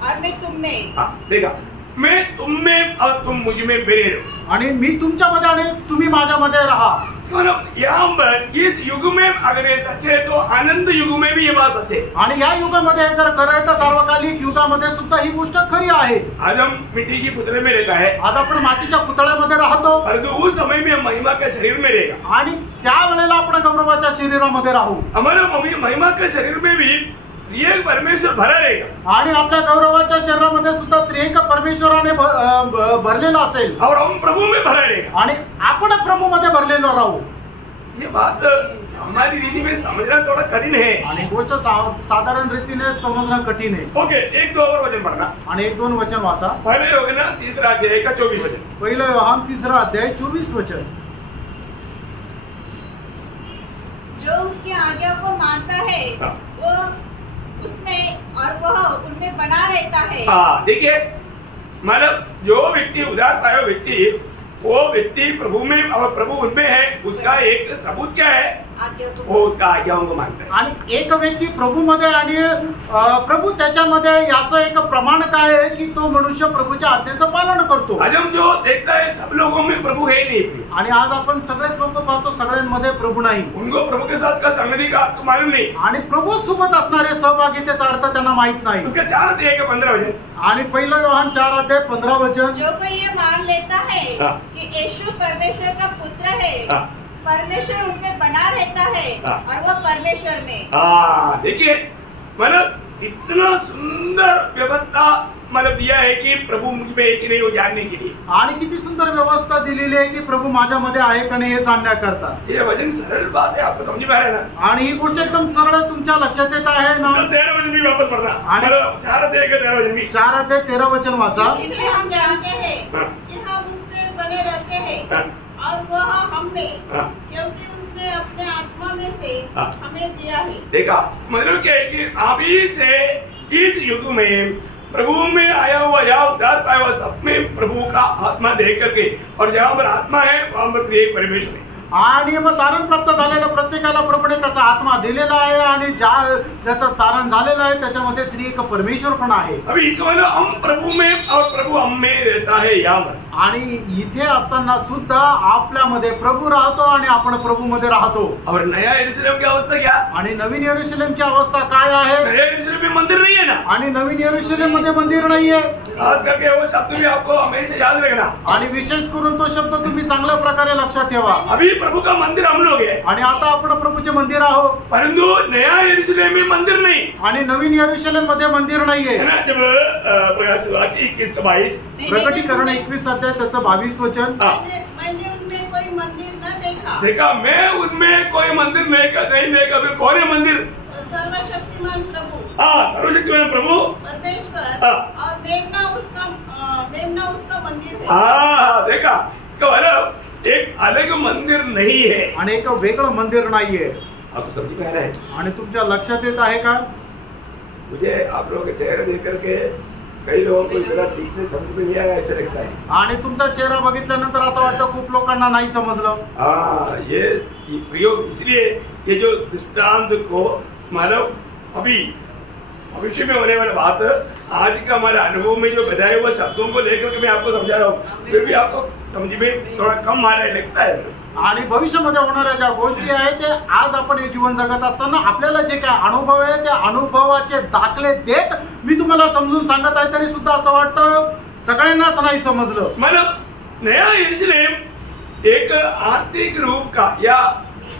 और मैं तुम में. देखा मैं तुम में और तुम मुझ में बने रहो. आणि मी तुमच्यामध्ये आणि तुम्ही माझ्यामध्ये राहा. मतलब यहाँ पर इस युग में अगर ये सच है तो आनंद युग में भी ये बात सच है. आणि या युगामध्ये जर खरं आहे तर सार्वकालिक युगामध्ये सुद्धा ही गोष्ट खरी आहे. आज हम मिट्टी की पुतले में रहता है, आज आपण मातीच्या पुतळ्यामध्ये राहतो परंतु उस समय में हम महिमा के शरीर में रहेगा. आणि त्यावेळेला आपण गौरवाच्या शरीरामध्ये राहू. हमारा महिमा के शरीर में भी त्रिएक परमेश्वर भरा रहेगा. आणि आपल्या गौरवाच्या शरीरामध्ये सुद्धा त्रिएक परमेश्वराने भरलेला असेल. और हम प्रभु में भरा रहेगा. आणि आपण प्रभूमध्ये भरलेलो राहू. ये बात सामान्य रीति में समझना थोड़ा कठिन है। आणि गोष्ट साधारण रीतीने समजणं कठीण आहे. ओके, एक दो और वचन पढ़ना. आणि 1-2 वचन वाचा. पहले हो गया ना 3 अध्याय का 24 वचन. पहिलं योहान 3 अध्याय 24 वचन. जो उसकी आज्ञा को मानता है वो उसमें और वह उनमें बना रहता है. हाँ, देखिए मतलब जो व्यक्ति उधार पाया व्यक्ति, वो व्यक्ति प्रभु में और प्रभु उनमें है, उसका एक सबूत क्या है? वो उसका आज्ञाओं को मानता है. आणि एक व्यक्ती प्रभूमध्ये आणि प्रभू त्याच्यामध्ये याचं एक प्रमाण काय आहे की तो मनुष्य प्रभूच्या आज्ञेचं पालन करतो. आज हम जो देखता है सब लोगों में प्रभु है ही नहीं. आणि आज आपण सगळेच लोक पाहतो सगळ्यांमध्ये प्रभू नाही. उनको प्रभु के साथ का संगति का आपको मालूम नहीं. आणि प्रभू सोबत असणारे सहभागितेचा अर्थ त्यांना माहित नाही. उसका 4 अध्याय का 15 वचन. आणि पहिलं योहान 4 अध्याय 15 वचन. जो कोई ये मान लेता है कि यीशु परमेश्वर का पुत्र है, परमेश्वर उसमें बना रहता है और वह परमेश्वर में. हाँ, देखिए मतलब इतना सुंदर व्यवस्था मतलब दिया है कि प्रभु मुझ में है कि नहीं वो जानने के लिए. आणि किती सुंदर व्यवस्था दिलेली आहे की प्रभू माझ्यामध्ये आहे का नाही हे जाणण्याकरता. ये वचन सरल बात है, आपको समझ में आ रहा है ना. आणि ही गोष्ट एकदम सरळ तुमच्या लक्षात येत आहे ना. 13 वचन भी वापस पढ़ना. आणि 4 अध्याय का 13 वचन भी. 4 अध्याय 13 वचन वाचा. इसलिए हम जानते हैं कि हम उसमें बने रहते हैं और वह हम में, क्योंकि उसने अपने आत्मा में से हमें दिया है. देखा मतलब क्या है कि अभी से इस युग में प्रभु में आया हुआ या उद्धार पाया हुआ सब में प्रभू का आत्मा देख करके, और जहाँ पर आत्मा है वहां पर एक परमेश्वर है. आणि मग तारण प्राप्त झालेल्या प्रत्येकाला प्रभूने त्याचा आत्मा दिलेला आहे आणि ज्याचं तारण झालेलं आहे त्याच्यामध्ये त्रिएक परमेश्वर पण आहे. अभी इसका मतलब हम प्रभु में और प्रभु हम में रहता है यहाँ पर. आणि इथे असताना सुद्धा आपल्यामध्ये प्रभू राहतो आणि आपण प्रभू मध्ये राहतो. और नया यरूशलेम की अवस्था क्या? आणि नवीन यरूशलेमची अवस्था काय आहे? नया यरूशलेम में मंदिर नहीं है ना. आणि नवीन यरूशलेम मध्ये मंदिर नाहीये. खास करके वो शब्द भी आपको हमेशा याद रखना. आणि विशेष करून तो शब्द तुम्ही चांगल्या प्रकारे लक्षात ठेवा. अभी प्रभु का मंदिर हम लोग है आणि आता आपण प्रभूचे मंदिर आहोत, परंतु नया यरूशलेम में मंदिर नहीं. आणि नवीन यरूशलेम मध्ये मंदिर नाहीये. है ना. जब प्रकाशित 21 का 22 प्रकटीकरण 21 अध्याय त्याचं 22 वचन. मैंने उनमें कोई मंदिर न देखा. देखा मैं उनमें कोई मंदिर नहीं देखा. फिर कौन है मंदिर? सर्वशक्तिमान प्रभु. हाँ, सर्वशक्तिमान प्रभु परमेश्वर और मेमना उसका मंदिर है. हाँ, देखा इसका मतलब एक अलग मंदिर नहीं है. आणि एक वेगळं मंदिर नाहीये. आपको समझ में आ रहा है? आणि तुमच्या लक्षात येत आहे का? मुझे आप लोगों के चेहरे देख करके कई लोगों को इतना ठीक से समझ में नहीं आया ऐसा लगता है. आणि तुमचा चेहरा बघितल्यानंतर असं वाटतं खूप लोकांना नाही समजलं. हाँ, ये प्रयोग इसलिए ये जो दृष्टांत को मानव अभी भविष्य में होने वाला बात आज का हमारे अनुभव में जो बताए हुए शब्दों को लेकर के मैं आपको समझा रहा हूँ, फिर भी आपको समझ में थोड़ा कम आ रहा है लगता है. आणि भविष्यामध्ये होणाऱ्या ज्या गोष्टी आहेत ते आज आपण हे जीवन जगत असताना आपल्याला जे काय अनुभव आहे त्या अनुभवाचे दाखले देत मी तुम्हाला समजून सांगत आहे, तरी सुद्धा असं वाटतं सगळ्यांनाच नाही समजलं. मतलब नया यरूशलेम एक आर्थिक रूप का या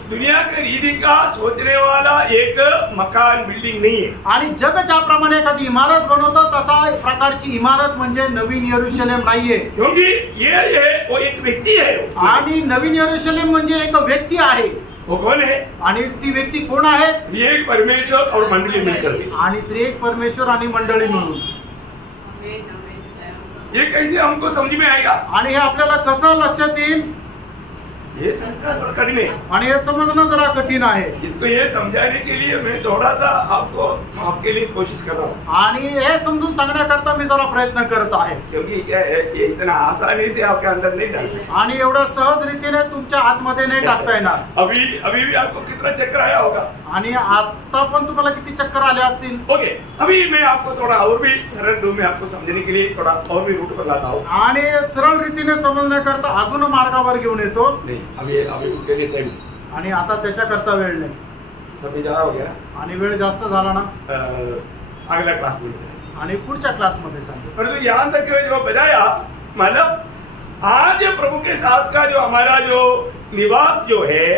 दुनिया के रीति का सोचने वाला एक मकान बिल्डिंग नहीं है. आणि जग ज्याप्रमाणे एखादी इमारत बनवतात तसा प्रकारची इमारत म्हणजे नवीन यरूशलेम नाहीये. क्योंकि ये वो एक व्यक्ति है. आणि नवीन यरूशलेम म्हणजे एक व्यक्ती आहे. वो कौन है? आणि ती व्यक्ती कोण आहे? एक परमेश्वर और मंडली मिलकर. आणि त्रिएक परमेश्वर आणि मंडळी मिळून. ये कैसे हमको समझ में आएगा? आणि हे आपल्याला कसं लक्षात येईल? ये समझना थोड़ा कठिन है. आणि हे समजणं जरा कठीण आहे. इसको ये समझाने के लिए मैं थोड़ा सा आपके लिए कोशिश कर रहा हूँ. आणि हे समजून सांगण्याकरता मी जरा प्रयत्न करत आहे. क्योंकि क्या है, ये इतना आसानी से आपके अंदर नहीं डाल सकते. आणि एवढं सहज रीतीने तुमच्या आतमध्ये नाही टाकता येणार. अभी भी आपको कितना चक्कर आया होगा. आणि आता पण तुम्हाला किती चक्कर आले असतील. ओके, अभी मैं आपको थोड़ा और भी सरल रूप में आपको समझने के लिए थोड़ा और भी रूट पर लाता हूँ. आणि सरळ रीतीने समजण्याकरता अजून मार्गावर घेऊन येतो. नहीं, अभी उसके लिए टाइम. आणि आता त्याच्याकरता वेळ नाही. सभी जा हो गया. आणि वेळ जास्त झाला ना. अगला क्लास में आणि पुढच्या क्लासमध्ये सांगतो. परंतु यहाँ तक जो बजाया मतलब आज प्रभु के साथ का जो हमारा जो निवास जो है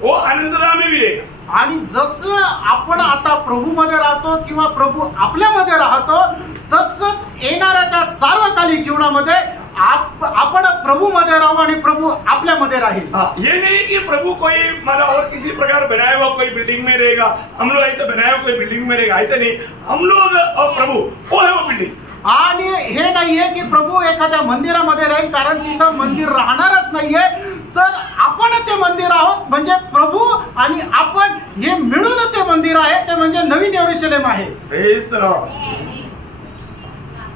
वो अनंतता में भी रहेगा. आणि जसं आपण आता प्रभूमध्ये राहतो किंवा प्रभू आपल्यामध्ये राहतो तसंच येणाऱ्या त्या सार्वकालिक जीवनामध्ये आपण प्रभु मध्ये राहू आणि प्रभु आपल्यामध्ये राहील। हाँ, ये नहीं कि प्रभु कोई मला और किसी प्रकार बनाया हुआ कोई बिल्डिंग में रहेगा, हम लोग ऐसे बनाया हुआ कोई बिल्डिंग में रहेगा, ऐसा नहीं। हम लोग और प्रभु वो है वो बिल्डिंग। आणि हे नाहीये की प्रभू एखाद्या मंदिरामध्ये राहील, कारण तिथं मंदिर राहणारच नाहीये, तर आपण ते मंदिर आहोत, म्हणजे प्रभू आणि आपण हे मिळून ते मंदिर आहे, ते म्हणजे नवीन यरूशलेम आहे। Praise the Lord.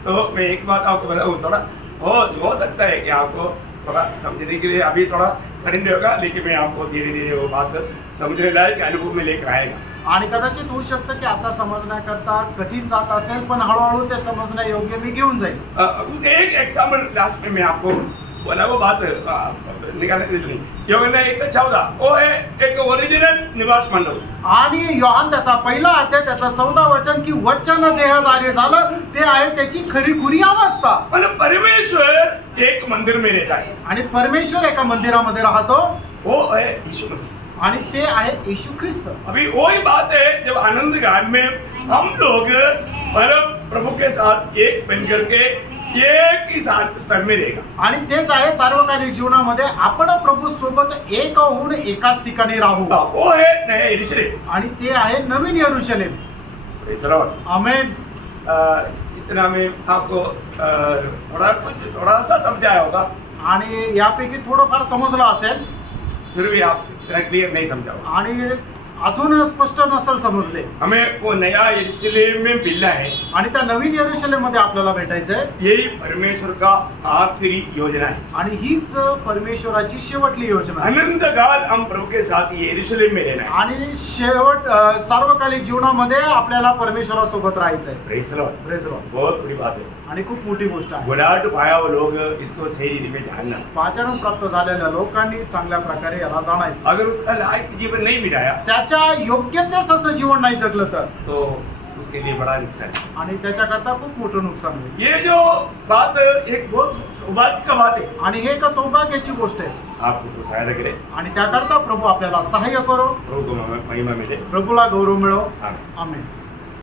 तो मैं एक बात आपको बताऊं, थोड़ा हो सकता है कि आपको थोड़ा समझने के लिए अभी थोड़ा कठिन होगा, लेकिन मैं आपको धीरे धीरे वो बात समझने लायक अनुभव में लेकर आएगा। आणि कदाचित होऊ शकतं की आता समजण्याकरता कठीण जात असेल, पण हळूहळू ते समजण्या योग्य मी घेऊन जाईल। उसके एक एग्जाम्पल लास्ट में मैं आपको बोला, वो बात निकालने के लिए योहन्ना 1:14 वो है एक ओरिजिनल निवास मंडप। आणि योहान त्याचा पहिला अध्याय त्याचा 14 वचन की वचन देहधारी झालं, ते आहे त्याची खरीखुरी अवस्था। मतलब परमेश्वर एक मंदिर में रहता है आणि परमेश्वर एका मंदिरामध्ये राहतो, वो है यीशु मसीह, आणि ते आहे येशू ख्रिस्त। अभी वही बात है जब आनंद गान में हम लोग मतलब प्रभु के साथ एक बन करके एक ही साथ स्तर में रहेगा। आणि तेच आहे सार्वकालिक जीवनामध्ये आपण प्रभू सोबत एक होऊन एकाच ठिकाणी राहू, वो है नया यरूशलेम, आणि ते आहे नवीन यरूशलेम। Praise the lord. आमेन। इतना मैं आपको थोड़ा सा समझाया होगा, आणि यापैकी थोडंफार समजलं असेल, फिर भी आप इतना क्लियर नहीं समझा होगा। आणि अजून स्पष्ट नसेल समजले। हमें वो नया यरूशलेम में मिलना है, आणि त्या नवीन यरूशलेम मध्ये आपल्याला भेटायचंय। यही परमेश्वर का आखिरी योजना है, आणि हीच परमेश्वराची शेवटली योजना आहे। अनंत काल हम प्रभु के साथ यरूशलेम में रहना है, आणि शेवट सार्वकालिक जीवनामध्ये आपल्याला परमेश्वरासोबत राहायचंय। Praise the Lord. Praise the Lord. बहुत बड़ी बात है, आणि खूप मोठी गोष्ट आहे। गुलाट पाया हुआ लोग इसको सही रीति में जानना, वाचन प्राप्त झालेल्या लोकांनी चांगल्या प्रकारे याला जाणायचं। अगर उसका लायक जीवन नहीं बिताया त्याच्या योग्यतेस असं जीवन नाही जगलं तो उसके लिए बड़ा नुकसान है। आणि त्याच्याकरता खूप मोठं नुकसान होईल। ये जो बात एक बहुत सौभाग्य का बात है, आणि हे एक सौभाग्याची गोष्ट आहे, आपको सहायता करे, आणि त्याकरता प्रभू आपल्याला सहाय्य करो, प्रभु को महिमा मिले। प्रभूला गौरव मिळो। आमीन। आमेन।